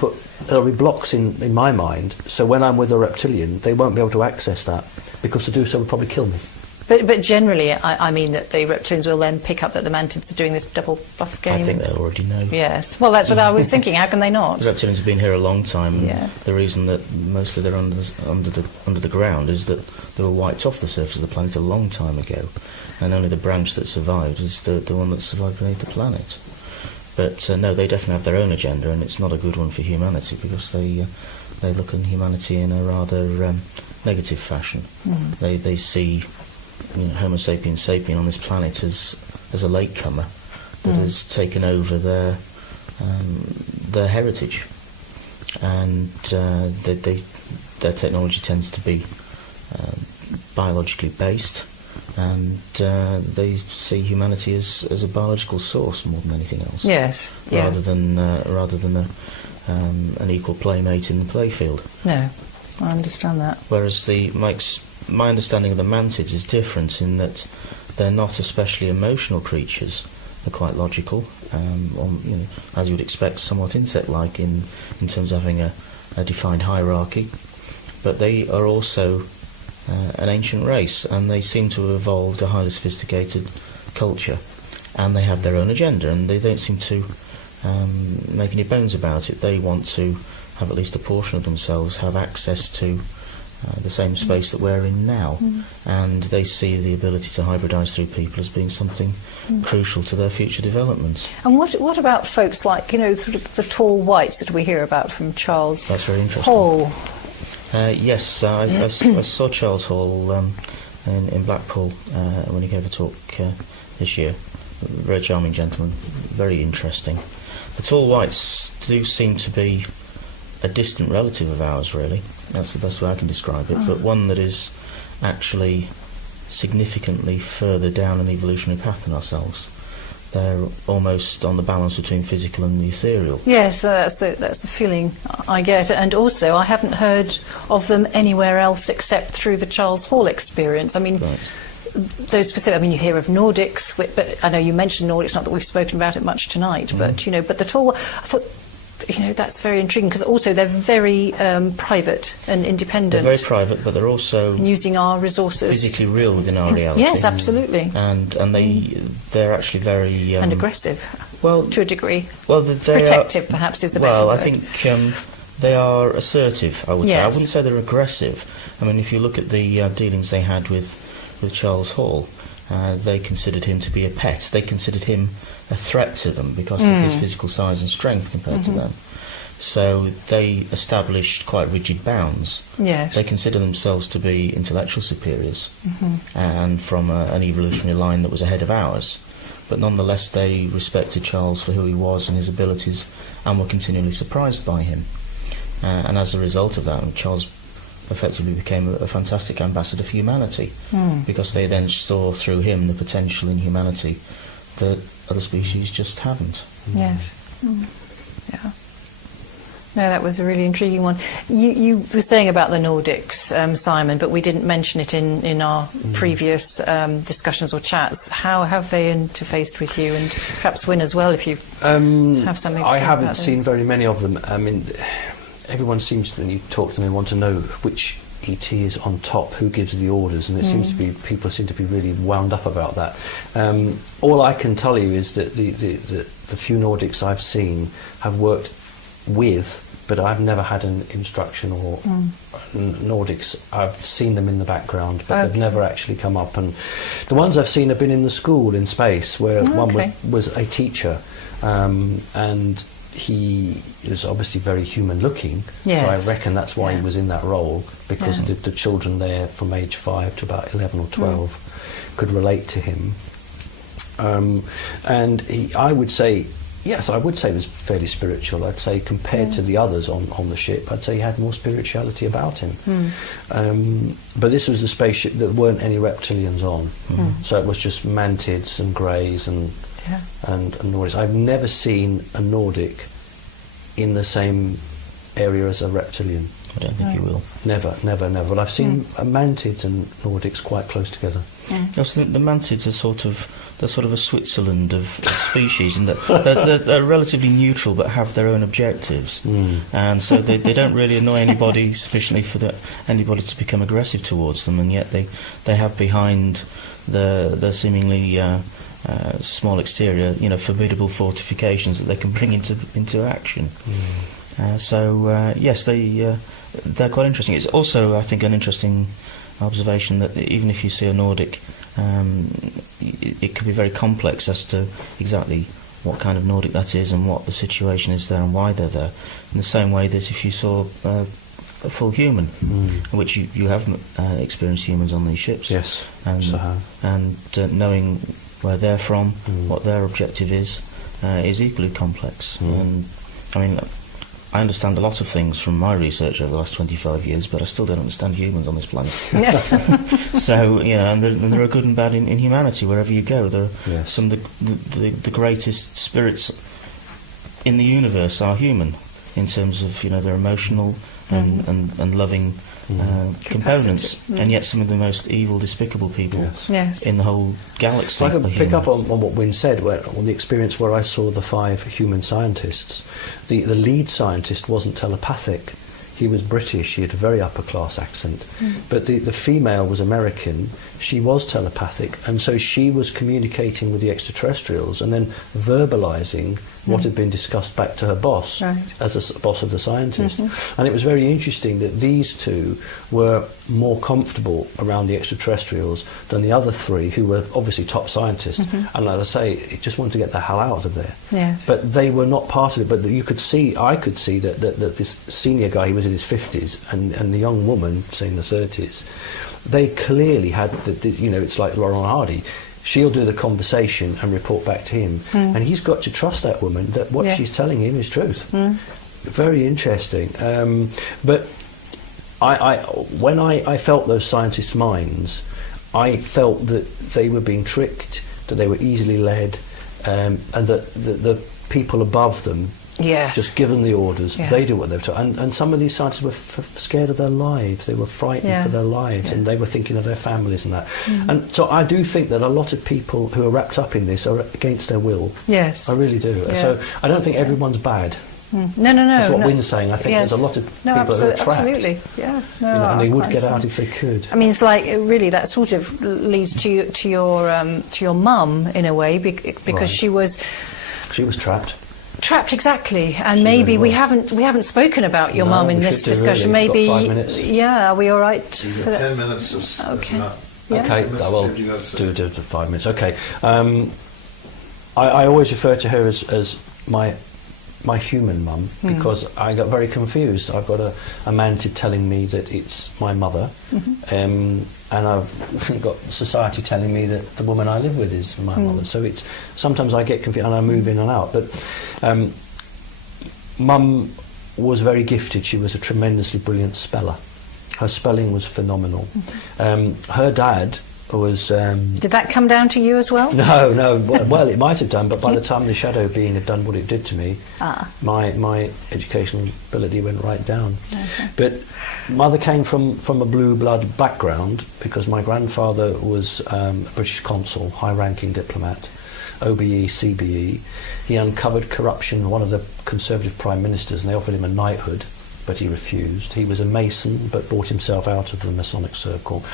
there'll be blocks in my mind, so when I'm with a reptilian, they won't be able to access that, because to do so would probably kill me. But generally, I mean that the reptilians will then pick up that the Mantids are doing this double buff game. I think they already know. Yes. Well, that's what I was thinking. How can they not? The reptilians have been here a long time. And the reason that mostly they're under the ground is that they were wiped off the surface of the planet a long time ago, and only the branch that survived is the one that survived beneath the planet. But no, they definitely have their own agenda, and it's not a good one for humanity, because they look on humanity in a rather negative fashion. They see Homo sapiens sapien on this planet as a latecomer that has taken over their heritage, and their technology tends to be biologically based, and they see humanity as a biological source more than anything else. Yes. Rather than an equal playmate in the playfield. No, I understand that. Whereas my understanding of the Mantids is different in that they're not especially emotional creatures. They're quite logical, as you would expect, somewhat insect-like in terms of having a defined hierarchy. But they are also an ancient race, and they seem to have evolved a highly sophisticated culture, and they have their own agenda, and they don't seem to make any bones about it. They want to have at least a portion of themselves have access to the same space that we're in now, and they see the ability to hybridise through people as being something crucial to their future development. And what about folks like, sort of the tall whites that we hear about from Charles That's very interesting. Hall? Yes, I saw Charles Hall in Blackpool when he gave a talk this year. Very charming gentleman, very interesting. The tall whites do seem to be a distant relative of ours, really. That's the best way I can describe it, but one that is actually significantly further down an evolutionary path than ourselves. They're almost on the balance between physical and the ethereal. Yes, that's the feeling I get, and also I haven't heard of them anywhere else except through the Charles Hall experience. I mean, those specific. I mean, you hear of Nordics, but I know you mentioned Nordics. Not that we've spoken about it much tonight, but but the tall. I thought you know, that's very intriguing, because also they're very private and independent. They're very private, but they're also using our resources. Physically real within our reality. Yes, absolutely. And they're actually very... and aggressive, well, to a degree. Well, protective, perhaps, is a better Well, word. I think they are assertive, I would say. I wouldn't say they're aggressive. I mean, if you look at the dealings they had with Charles Hall, they considered him to be a pet. They considered him a threat to them because of his physical size and strength compared to them. So they established quite rigid bounds. Yes. They consider themselves to be intellectual superiors and from an evolutionary line that was ahead of ours. But nonetheless, they respected Charles for who he was and his abilities, and were continually surprised by him. And as a result of that, Charles effectively became a fantastic ambassador for humanity, because they then saw through him the potential in humanity that other species just haven't. Yes. Yeah. No, that was a really intriguing one. You were saying about the Nordics, Simon, but we didn't mention it in our previous discussions or chats. How have they interfaced with you, and perhaps Wynne as well, if you have something to say I haven't about seen those? very many of them. I mean, everyone seems to, when you talk to them, want to know which ET is on top, who gives the orders, and it seems to be, people seem to be really wound up about that. All I can tell you is that the few Nordics I've seen have worked with, but I've never had an instruction or Nordics. I've seen them in the background, but they've never actually come up. And the ones I've seen have been in the school in space, where one was a teacher, and he is obviously very human looking. Yes. So I reckon that's why he was in that role, because the children there from age 5 to about 11 or 12 could relate to him. And I would say, yes, I would say he was fairly spiritual. I'd say compared to the others on the ship, I'd say he had more spirituality about him. But this was the spaceship that weren't any reptilians on. So it was just Mantids and Greys and Nordics. I've never seen a Nordic in the same area as a reptilian. I don't think you will. Never. But I've seen Mantids and Nordics quite close together. Yes, the Mantids are sort of a Switzerland of species, and they're relatively neutral but have their own objectives, and so they don't really annoy anybody sufficiently for anybody to become aggressive towards them, and yet they have behind the seemingly small exterior, formidable fortifications that they can bring into action. Yes, they're quite interesting. It's also, I think, an interesting observation that even if you see a Nordic, it could be very complex as to exactly what kind of Nordic that is and what the situation is there and why they're there. In the same way that if you saw a full human, which you have experienced humans on these ships, Yes, and knowing where they're from, what their objective is equally complex. And I mean, I understand a lot of things from my research over the last 25 years, but I still don't understand humans on this planet. So, and there are good and bad in humanity wherever you go. There are some of the greatest spirits in the universe are human, in terms of, their emotional and loving components, and yet some of the most evil, despicable people in the whole galaxy. So I can pick up on what Wynne said, on the experience where I saw the 5 human scientists. The lead scientist wasn't telepathic. He was British, he had a very upper class accent. But the female was American, she was telepathic, and so she was communicating with the extraterrestrials and then verbalising what had been discussed back to her boss, as a boss of the scientist. And it was very interesting that these two were more comfortable around the extraterrestrials than the other 3, who were obviously top scientists. And like I say, it just wanted to get the hell out of there. But they were not part of it. But I could see that this senior guy, he was in his 50s, and the young woman, say in the 30s, they clearly had, it's like Laurel and Hardy. She'll do the conversation and report back to him, and he's got to trust that woman that what she's telling him is truth. Very interesting. But when I felt those scientists' minds, I felt that they were being tricked, that they were easily led, and that the people above them just give them the orders, they do what they're told. And some of these scientists were scared of their lives, they were frightened for their lives, and they were thinking of their families and that. And so I do think that a lot of people who are wrapped up in this are against their will. I really do. So I don't think everyone's bad. No. That's what no. Wynn's saying. I think Yes. there's a lot of No, people who are trapped. absolutely. Yeah. No, And they would quite get out understand. if they could. I mean, it's like really that sort of leads to your mum in a way because Right. she was She was trapped. trapped exactly, and She maybe really we haven't spoken about your No, mum in we this should do, discussion. really. We've Maybe got 5 minutes. yeah, are we all right? You've for got that? 10 minutes. Okay. Not, Yeah. Okay, Mr. well, Tim, you got to say. do 5 minutes. Okay. I always refer to her as my human mum because I got very confused. I've got a mantis telling me that it's my mother, and I've got society telling me that the woman I live with is my mother. So it's sometimes I get confused and I move in and out. But Mum was very gifted. She was a tremendously brilliant speller. Her spelling was phenomenal. Her dad was... Did that come down to you as well? No. Well, it might have done, but by the time the shadow being had done what it did to me, my educational ability went right down. Okay. But Mother came from a blue blood background because my grandfather was a British consul, high-ranking diplomat, OBE, CBE. He uncovered corruption in one of the Conservative prime ministers, and they offered him a knighthood, but he refused. He was a Mason, but bought himself out of the Masonic circle.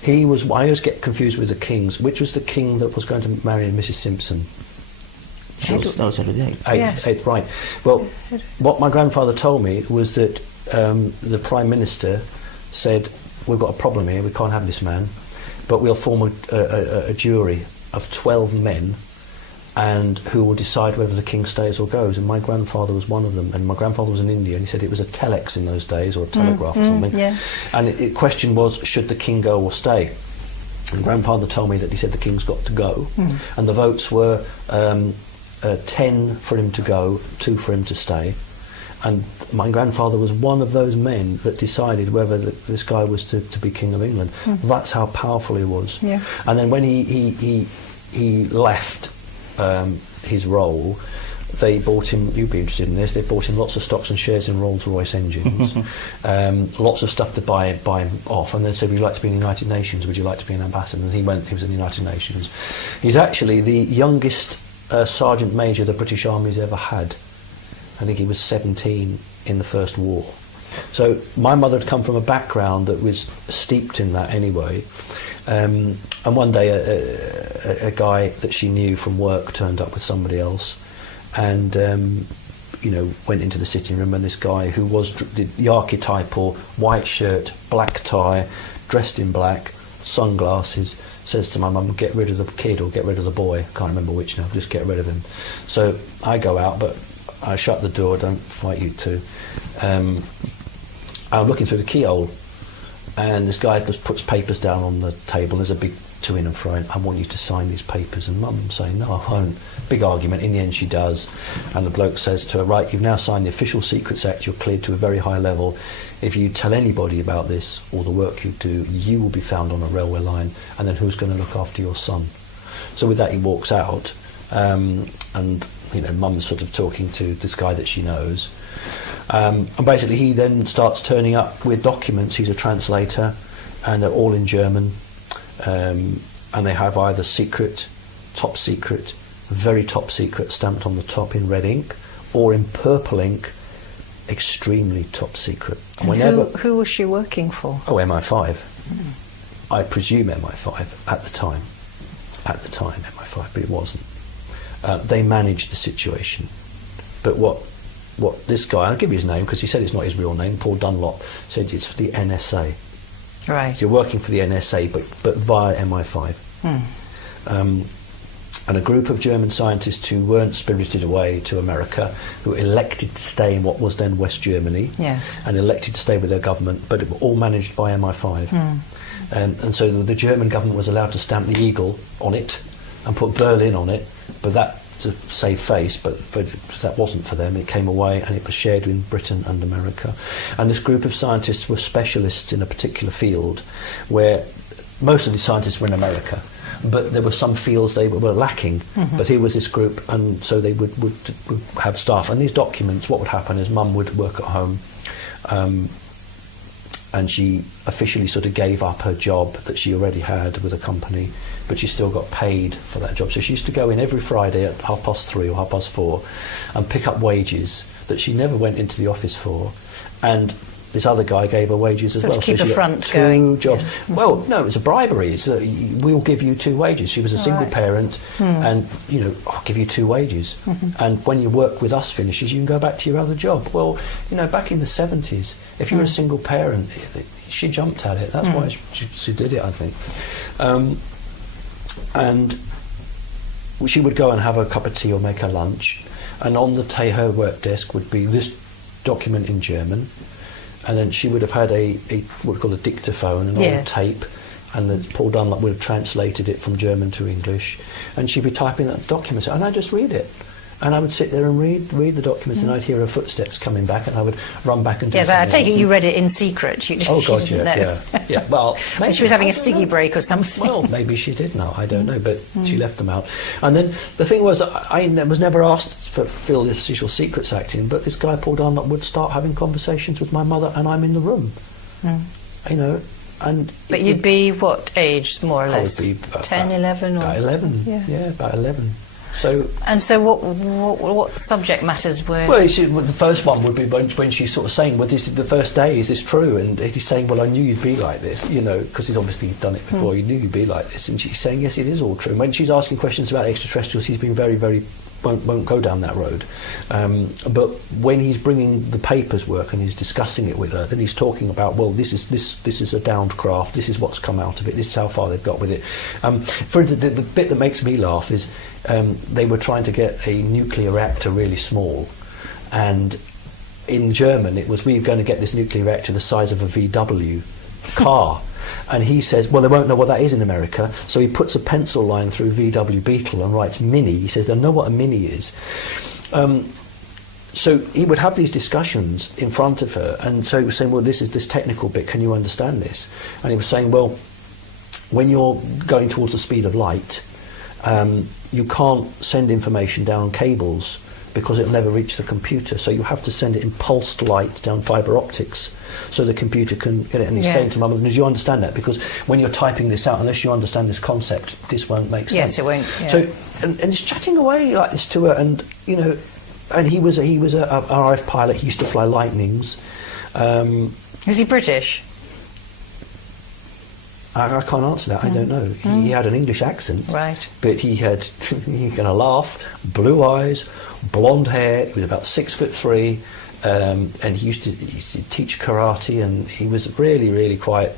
He was... I always get confused with the kings. Which was the king that was going to marry Mrs. Simpson? That was Edward VIII. Yes. Eighth, right. Well, what my grandfather told me was that the Prime Minister said, we've got a problem here, we can't have this man, but we'll form a jury of 12 men and who will decide whether the king stays or goes. And my grandfather was one of them. And my grandfather was in India, and he said it was a telex in those days, or a telegraph or something. Yeah. And the question was, should the king go or stay? And grandfather told me that he said the king's got to go. And the votes were 10 for him to go, 2 for him to stay. And my grandfather was one of those men that decided whether this guy was to be King of England. That's how powerful he was. Yeah. And then when he left his role, they bought him, you'd be interested in this, they bought him lots of stocks and shares in Rolls-Royce engines, lots of stuff to buy him off, and then said, would you like to be in the United Nations, would you like to be an ambassador? And he was in the United Nations. He's actually the youngest Sergeant Major the British Army's ever had. I think he was 17 in the First War. So my mother had come from a background that was steeped in that anyway. And one day a guy that she knew from work turned up with somebody else and went into the sitting room, and this guy who was the archetypal white shirt, black tie, dressed in black, sunglasses, says to my mum, get rid of the kid or get rid of the boy. I can't remember which now, just get rid of him. So I go out, but I shut the door, don't fight you two. I'm looking through the keyhole, and this guy just puts papers down on the table. There's a big to in and fro, and I want you to sign these papers. And Mum saying, no, I won't. Big argument. In the end, she does. And the bloke says to her, right, you've now signed the Official Secrets Act. You're cleared to a very high level. If you tell anybody about this or the work you do, you will be found on a railway line. And then who's going to look after your son? So with that, he walks out. And Mum's sort of talking to this guy that she knows. And basically he then starts turning up with documents. He's a translator, and they're all in German, and they have either secret, top secret, very top secret stamped on the top in red ink, or in purple ink, extremely top secret. And who was she working for? Oh, MI5. I presume MI5 at the time. At the time, MI5, but it wasn't. They managed the situation. But what this guy, I'll give you his name because he said it's not his real name, Paul Dunlop, said it's for the NSA. Right. You're working for the NSA, but via MI5. And a group of German scientists who weren't spirited away to America, who elected to stay in what was then West Germany, Yes. and elected to stay with their government, but it were all managed by MI5. And so the German government was allowed to stamp the eagle on it and put Berlin on it, but that to save face, but that wasn't for them. It came away and it was shared in Britain and America. And this group of scientists were specialists in a particular field where most of the scientists were in America, but there were some fields they were lacking. But here was this group, and so they would have staff. And these documents, what would happen is Mum would work at home, and she officially sort of gave up her job that she already had with a company, but she still got paid for that job. So she used to go in every Friday at 3:30 or 4:30 and pick up wages that she never went into the office for, and this other guy gave her wages as So well. to keep so the she got front 2 going. jobs. Yeah. Well, no, it was a bribery. So we'll give you 2 wages. She was a single Right. parent, and I'll give you 2 wages. And when your work with us finishes, you can go back to your other job. Well, back in the 70s, if you were a single parent, she jumped at it. That's why she did it, I think. And she would go and have a cup of tea or make her lunch, and on her work desk would be this document in German, and then she would have had a what we call a dictaphone, and on a tape, and then Paul Dunlop would have translated it from German to English, and she'd be typing that document, and I'd just read it. And I would sit there and read the documents, and I'd hear her footsteps coming back, and I would run back and do Yes, I something take it else. you read it in secret. She Oh God, didn't know. yeah. Well, When she was having a I don't know. ciggy break or something. Well, maybe she did know. I don't know, but she left them out. And then the thing was, I was never asked for Phil the Official Secrets acting, but this guy Paul Dunlop would start having conversations with my mother, and I'm in the room. And But you'd be what age, more or I would less? be 10, 11? Or? about 11. Yeah. Yeah, about 11. So. And so what subject matters were... Well, the first one would be when she's sort of saying, well, this is the first day, is this true? And he's saying, well, I knew you'd be like this, because he's obviously done it before, he knew you'd be like this. And she's saying, yes, it is all true. And when she's asking questions about extraterrestrials, he's been very, very... won't go down that road. But when he's bringing the papers work and he's discussing it with her, then he's talking about, well, this is a downed craft, this is what's come out of it, this is how far they've got with it. For instance, the bit that makes me laugh is they were trying to get a nuclear reactor really small, and in German it was, we're going to get this nuclear reactor the size of a VW car. And he says, well, they won't know what that is in America. So he puts a pencil line through VW Beetle and writes Mini. He says, they'll know what a Mini is. So he would have these discussions in front of her. And so he was saying, well, this is this technical bit. Can you understand this? And he was saying, well, when you're going towards the speed of light, you can't send information down cables because it'll never reach the computer. So you have to send it in pulsed light down fibre optics so the computer can get it. And he's saying to Mum, do you understand that? Because when you're typing this out, unless you understand this concept, this won't make sense. Yes, it won't. Yeah. So, and he's chatting away like this to her, and and he was a RAF pilot. He used to fly Lightnings. Was he British? I can't answer that. I don't know. He had an English accent, Right. but he going to laugh, blue eyes, blonde hair. He was about 6'3", and he used to teach karate, and he was really, really quite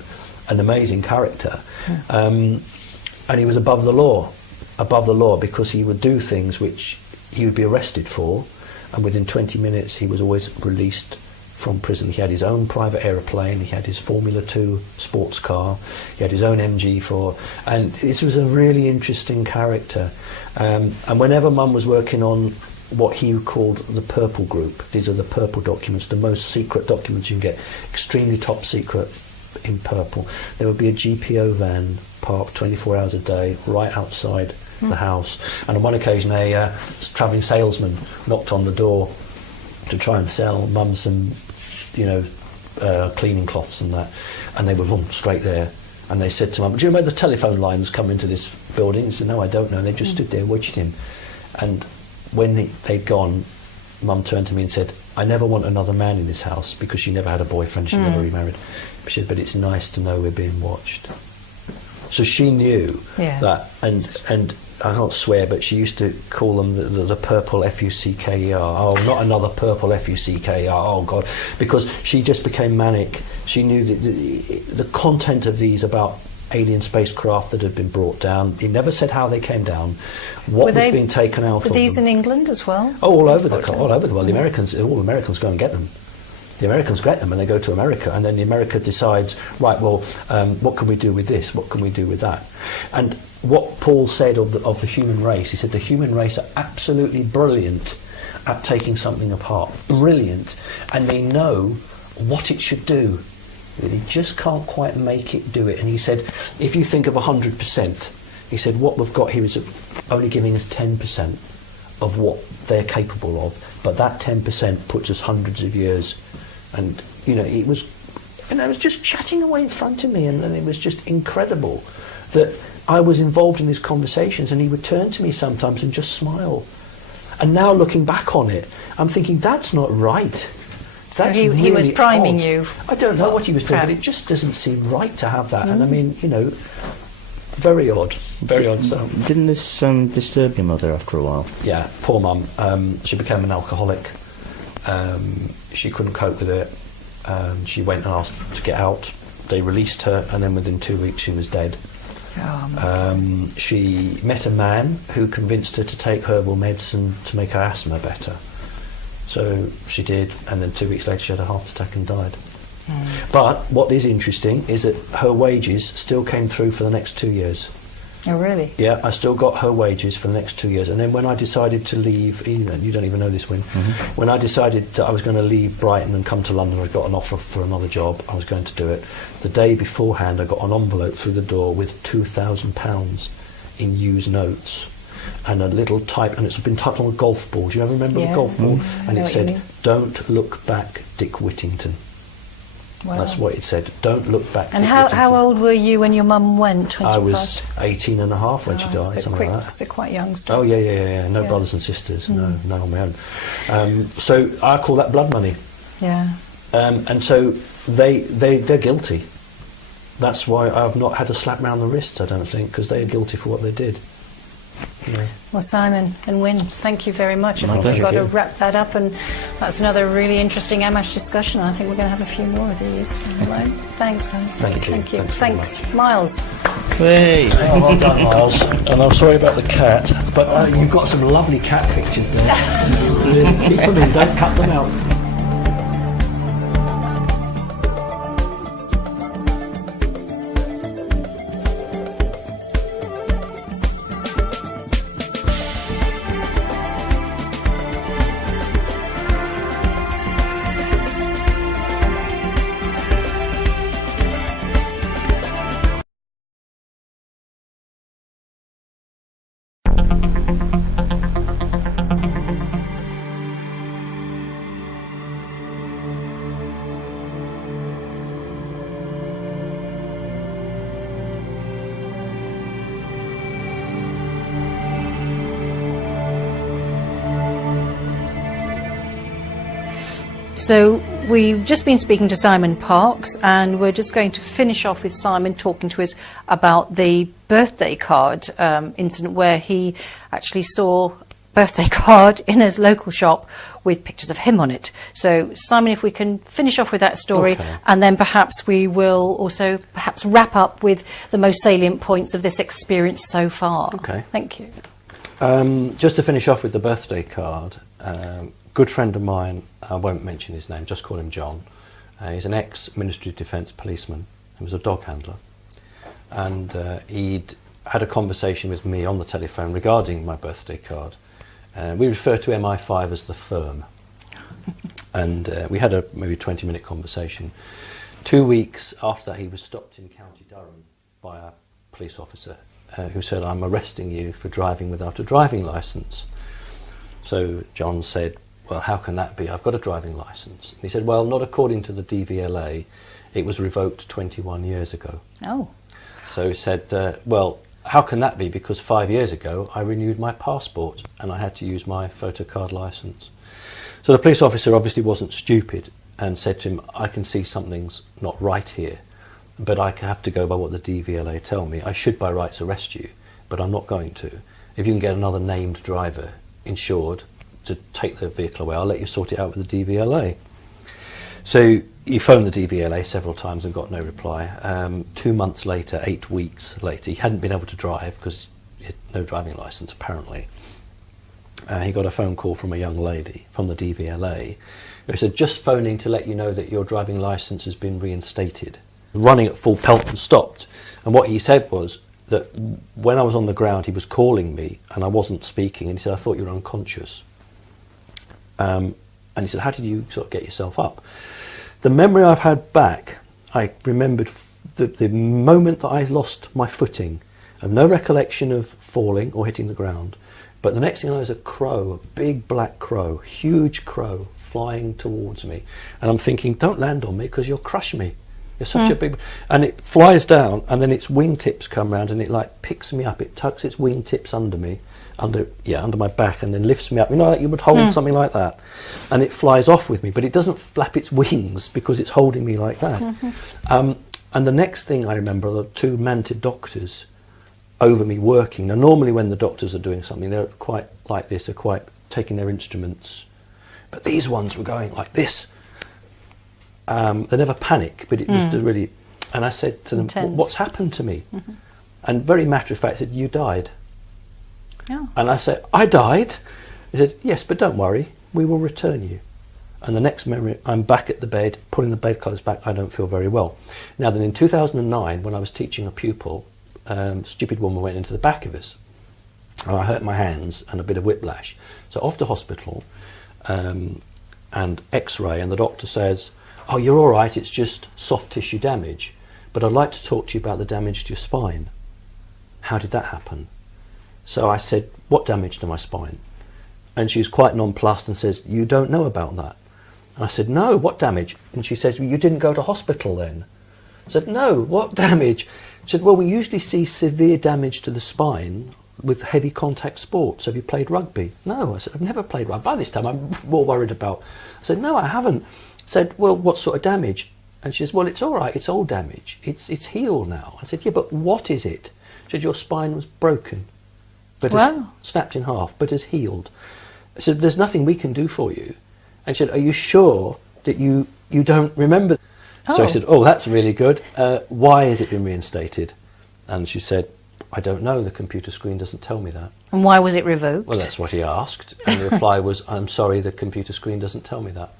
an amazing character. And he was above the law because he would do things which he would be arrested for, and within 20 minutes he was always released from prison. He had his own private aeroplane, he had his Formula 2 sports car, he had his own MG4, and this was a really interesting character. And whenever Mum was working on what he called the purple group, these are the purple documents, the most secret documents you can get, extremely top secret in purple, there would be a GPO van parked 24 hours a day right outside the house. And on one occasion a travelling salesman knocked on the door to try and sell Mum some, cleaning cloths and that, and they were straight there, and they said to Mum, do you know where the telephone lines come into this building? He said, no, I don't know. And they just stood there watching him, and when they'd gone, Mum turned to me and said, I never want another man in this house, because she never had a boyfriend, she never remarried. She said, but it's nice to know we're being watched. So she knew that, and I can't swear, but she used to call them the purple FUCKER. Oh, not another purple FUCKER. Oh, God. Because she just became manic. She knew the content of these about alien spacecraft that had been brought down. He never said how they came down, what was being taken out of them. Were these in England as well? Oh, all over the world. The Americans, all Americans go and get them. The Americans get them and they go to America, and then the America decides, right, well, what can we do with this? What can we do with that? And what Paul said of the human race, he said the human race are absolutely brilliant at taking something apart. Brilliant. And they know what it should do. They just can't quite make it do it. And he said, if you think of 100%, he said, what we've got here is only giving us 10% of what they're capable of. But that 10% puts us hundreds of years. And, it was... And I was just chatting away in front of me, and it was just incredible that I was involved in these conversations, and he would turn to me sometimes and just smile. And now looking back on it, I'm thinking, that's not right. So That's he was really priming odd. you. I don't know what he was doing, but it just doesn't seem right to have that. And I mean, you know, very odd. Very odd. So. Didn't this disturb your mother after a while? Yeah, poor mum. She became an alcoholic. She couldn't cope with it. She went and asked to get out. They released her, and then within 2 weeks she was dead. She met a man who convinced her to take herbal medicine to make her asthma better. So she did, and then 2 weeks later she had a heart attack and died. But what is interesting is that her wages still came through for the next 2 years. Oh, really? Yeah, I still got her wages for the next 2 years. And then when I decided to leave, you don't even know this, Win, when I decided that I was going to leave Brighton and come to London, I got an offer for another job, I was going to do it. The day beforehand, I got an envelope through the door with £2,000 in used notes. And a little type, and it's been typed on a golf ball. Do you ever remember the golf ball? And it said, "Don't look back, Dick Whittington." Wow. That's what it said. Don't look back. And Dick how Whittington. old were you when your mum went? When I she was passed? 18 and a half when she died, So something like that. So quite young still. Oh yeah. No brothers and sisters. No, on my own. So I call that blood money. Yeah. And so they're guilty. That's why I've not had a slap round the wrist, I don't think, because they are guilty for what they did. Yeah. Well, Simon and Win, thank you very much. I My think we've got pleasure. to wrap that up, and that's another really interesting Amash discussion. I think we're going to have a few more of these. Right. Thanks, guys. Thank you. Thank you. Thanks very Miles. Hey! Oh, well done, Miles. And I'm sorry about the cat, but you've got some lovely cat pictures there. Keep them in, don't cut them out. So we've just been speaking to Simon Parks, and we're just going to finish off with Simon talking to us about the birthday card incident where he actually saw a birthday card in his local shop with pictures of him on it. So Simon, if we can finish off with that story, Okay. and then perhaps we will also perhaps wrap up with the most salient points of this experience so far. Okay. Thank you. Just to finish off with the birthday card, good friend of mine, I won't mention his name, just call him John. He's an ex-Ministry of Defence policeman. He was a dog handler. And he'd had a conversation with me on the telephone regarding my birthday card. We refer to MI5 as the firm. And we had a maybe 20-minute conversation. 2 weeks after that, he was stopped in County Durham by a police officer who said, "I'm arresting you for driving without a driving licence." So John said, "Well, how can that be? I've got a driving licence." And he said, "Well, not according to the DVLA. It was revoked 21 years ago." Oh. So he said, "Well, how can that be? Because 5 years ago I renewed my passport and I had to use my photocard licence." So the police officer obviously wasn't stupid and said to him, "I can see something's not right here, but I have to go by what the DVLA tell me. I should by rights arrest you, but I'm not going to. If you can get another named driver insured to take the vehicle away, I'll let you sort it out with the DVLA." So he phoned the DVLA several times and got no reply. 2 months later, 8 weeks later, he hadn't been able to drive because he had no driving licence apparently. He got a phone call from a young lady from the DVLA who said, "Just phoning to let you know that your driving licence has been reinstated." Running at full pelt and stopped. And what he said was that when I was on the ground, he was calling me and I wasn't speaking, and he said, "I thought you were unconscious." And he said, "How did you sort of get yourself up?" The memory I've had back, I remembered the moment that I lost my footing. I have no recollection of falling or hitting the ground. But the next thing I know is a crow, a big black crow, huge crow, flying towards me. And I'm thinking, don't land on me because you'll crush me. You're such a big... And it flies down, and then its wingtips come round and it like picks me up. It tucks its wingtips under me under my back, and then lifts me up. You know, like you would hold something like that, and it flies off with me, but it doesn't flap its wings because it's holding me like that. And the next thing I remember are the two Mantis doctors over me working. Now, normally when the doctors are doing something, they're quite like this, they're quite taking their instruments, but these ones were going like this. They never panic, but it was really. And I said to them, "What's happened to me?" And very matter of fact, said, "You died." Oh. And I said, "I died?" He said, "Yes, but don't worry, we will return you." And the next memory, I'm back at the bed, pulling the bedclothes back. I don't feel very well. Now then, in 2009, when I was teaching a pupil, a stupid woman went into the back of us, and I hurt my hands and a bit of whiplash. So off to hospital, and X-ray, and the doctor says, "Oh, you're all right. It's just soft tissue damage, but I'd like to talk to you about the damage to your spine." How did that happen? So I said, "What damage to my spine?" And she was quite nonplussed and says, "You don't know about that?" And I said, "No, what damage?" And she says, "Well, you didn't go to hospital then?" I said, "No, what damage?" She said, "Well, we usually see severe damage to the spine with heavy contact sports. Have you played rugby?" "No." I said, "I've never played rugby." By this time, I'm more worried about. I said, "No, I haven't." I said, "Well, what sort of damage?" And she says, "Well, it's all right. It's old damage. It's healed now." I said, "Yeah, but what is it?" She said, "Your spine was broken, but Wow. snapped in half, but has healed." I said, "There's nothing we can do for you." And she said, "Are you sure that you don't remember?" So I Oh. said, "Oh, that's really good. Why has it been reinstated?" And she said, "I don't know. The computer screen doesn't tell me that." And why was it revoked? Well, that's what he asked. And the reply was, "I'm sorry, the computer screen doesn't tell me that."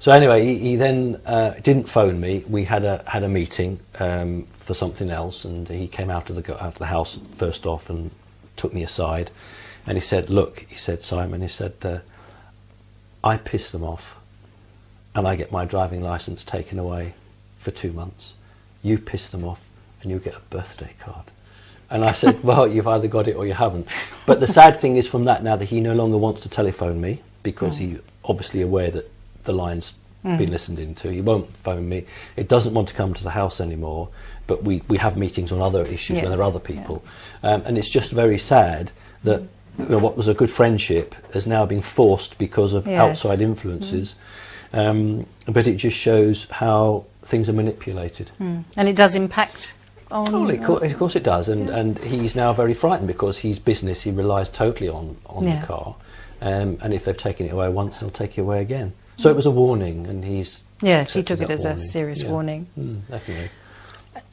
So anyway, he then didn't phone me. We had a meeting for something else, and he came out of the house first off and took me aside, and he said, "Look," he said, "Simon," he said, "I piss them off, and I get my driving licence taken away for 2 months. You piss them off, and you get a birthday card." And I said, "Well, you've either got it or you haven't." But the sad thing is from that now that he no longer wants to telephone me because he's obviously aware that the line's been listened into. He won't phone me. It doesn't want to come to the house anymore, but we have meetings on other issues when there are other people. And it's just very sad that what was a good friendship has now been forced because of outside influences. But it just shows how things are manipulated. And it does impact on... Oh, of course it does. And he's now very frightened because his business, he relies totally on the car. And if they've taken it away once, they'll take it away again. So it was a warning, and he's... Yes, he took it accepted as that a warning. serious warning. Definitely.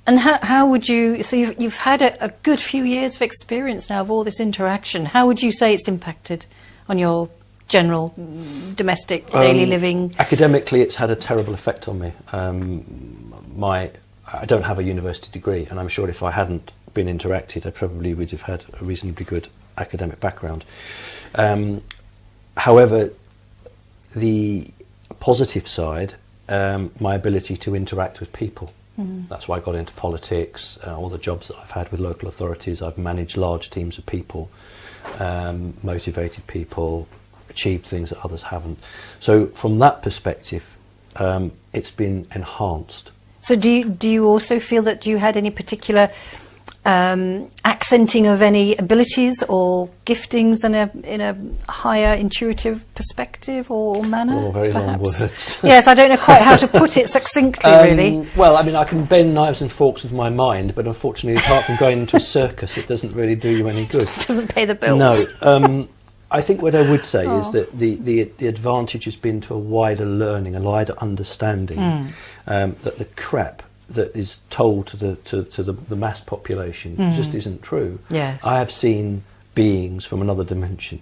And how would you... So you've had a good few years of experience now of all this interaction. How would you say it's impacted on your general domestic daily living? Academically, it's had a terrible effect on me. I don't have a university degree, and I'm sure if I hadn't been interacted, I probably would have had a reasonably good academic background. However, the positive side, my ability to interact with people. That's why I got into politics. All the jobs that I've had with local authorities, I've managed large teams of people, motivated people, achieved things that others haven't. So from that perspective, it's been enhanced. So do you also feel that you had any particular accenting of any abilities or giftings in a higher intuitive perspective or manner? Oh, very perhaps? long words. Yes, I don't know quite how to put it succinctly, really. Well, I mean, I can bend knives and forks with my mind, but unfortunately, apart from going into a circus, it doesn't really do you any good. It doesn't pay the bills. No. I think what I would say is that the advantage has been to a wider learning, a wider understanding, that the crap that is told to the mass population just isn't true. Yes. I have seen beings from another dimension,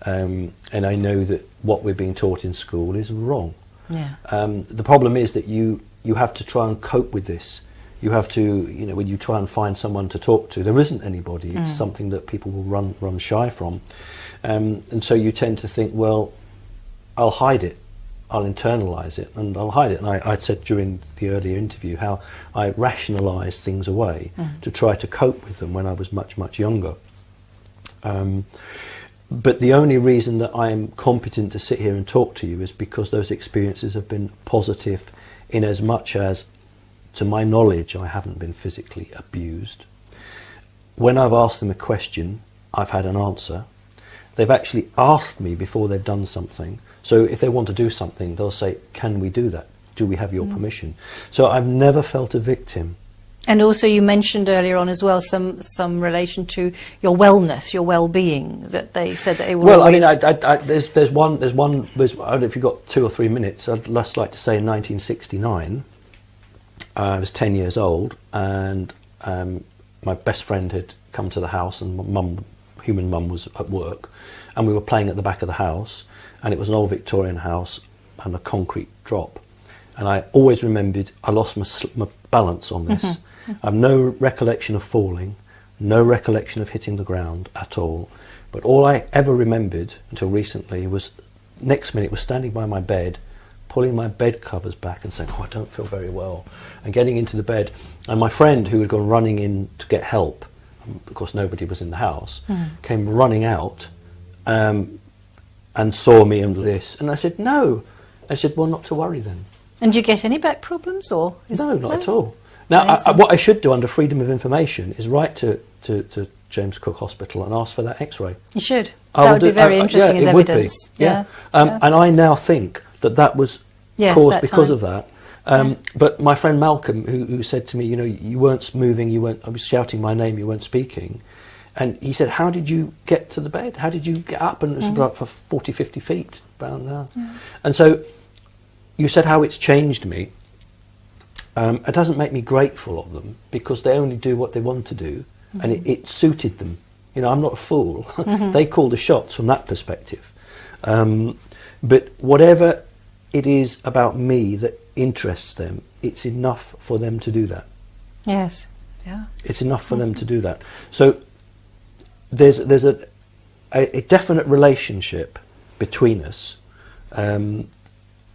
and I know that what we're being taught in school is wrong. Yeah. The problem is that you have to try and cope with this. You have to, when you try and find someone to talk to, there isn't anybody. It's something that people will run shy from. And so you tend to think, well, I'll hide it. I'll internalise it and I'll hide it. And I'd said during the earlier interview how I rationalised things away to try to cope with them when I was much, much younger. But the only reason that I'm competent to sit here and talk to you is because those experiences have been positive in as much as, to my knowledge, I haven't been physically abused. When I've asked them a question, I've had an answer. They've actually asked me before they've done something. So if they want to do something, they'll say, can we do that? Do we have your permission? So I've never felt a victim. And also you mentioned earlier on as well some relation to your wellness, your well-being, that they said that they were always... I mean, there's one, I don't know if you've got 2 or 3 minutes, I'd just like to say in 1969, I was 10 years old, and my best friend had come to the house, and human mum was at work, and we were playing at the back of the house, and it was an old Victorian house and a concrete drop. And I always remembered I lost my balance on this. I have no recollection of falling, no recollection of hitting the ground at all. But all I ever remembered until recently was, next minute, was standing by my bed, pulling my bed covers back and saying, oh, I don't feel very well, and getting into the bed. And my friend, who had gone running in to get help, because nobody was in the house, came running out and saw me and this. And I said, no. I said, well, not to worry then. And do you get any back problems? Or No, not at all. Now, what I should do under freedom of information is write to James Cook Hospital and ask for that X-ray. You should. That would be very interesting as evidence. Would be. Yeah. And I now think that was caused because of that. But my friend Malcolm, who said to me, you know, you weren't moving, I was shouting my name, you weren't speaking. And he said, how did you get to the bed? How did you get up? And it was about for 40, 50 feet down there. And so you said how it's changed me. It doesn't make me grateful of them, because they only do what they want to do, and it suited them. You know, I'm not a fool. They call the shots from that perspective. But whatever it is about me that interests them, it's enough for them to do that. Yes. Yeah. It's enough for them to do that. So there's a definite relationship between us.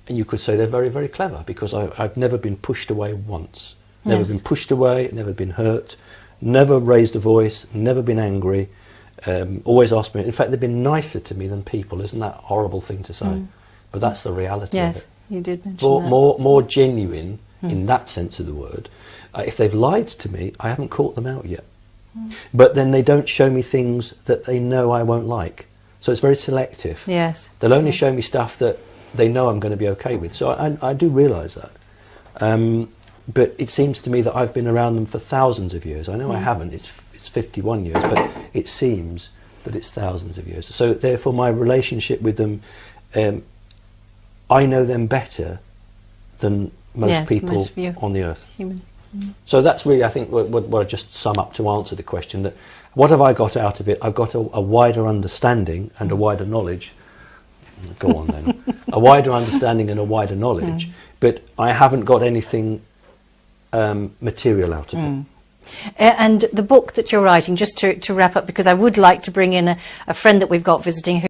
And you could say they're very, very clever, because I've never been pushed away once. Never been pushed away, never been hurt, never raised a voice, never been angry, always asked me. In fact, they've been nicer to me than people. Isn't that a horrible thing to say? But that's the reality of it. Yes, you did mention that. More genuine in that sense of the word. If they've lied to me, I haven't caught them out yet. But then they don't show me things that they know I won't like. So it's very selective. Yes. They'll only show me stuff that they know I'm going to be okay with. So I do realise that. But it seems to me that I've been around them for thousands of years. I know I haven't. It's 51 years, but it seems that it's thousands of years. So therefore my relationship with them, I know them better than most people on the earth. Human. So that's really, I think, what I just sum up to answer the question, that what have I got out of it? I've got a wider understanding and a wider knowledge. Go on then. A wider understanding and a wider knowledge, but I haven't got anything material out of it. And the book that you're writing, just to wrap up, because I would like to bring in a friend that we've got visiting who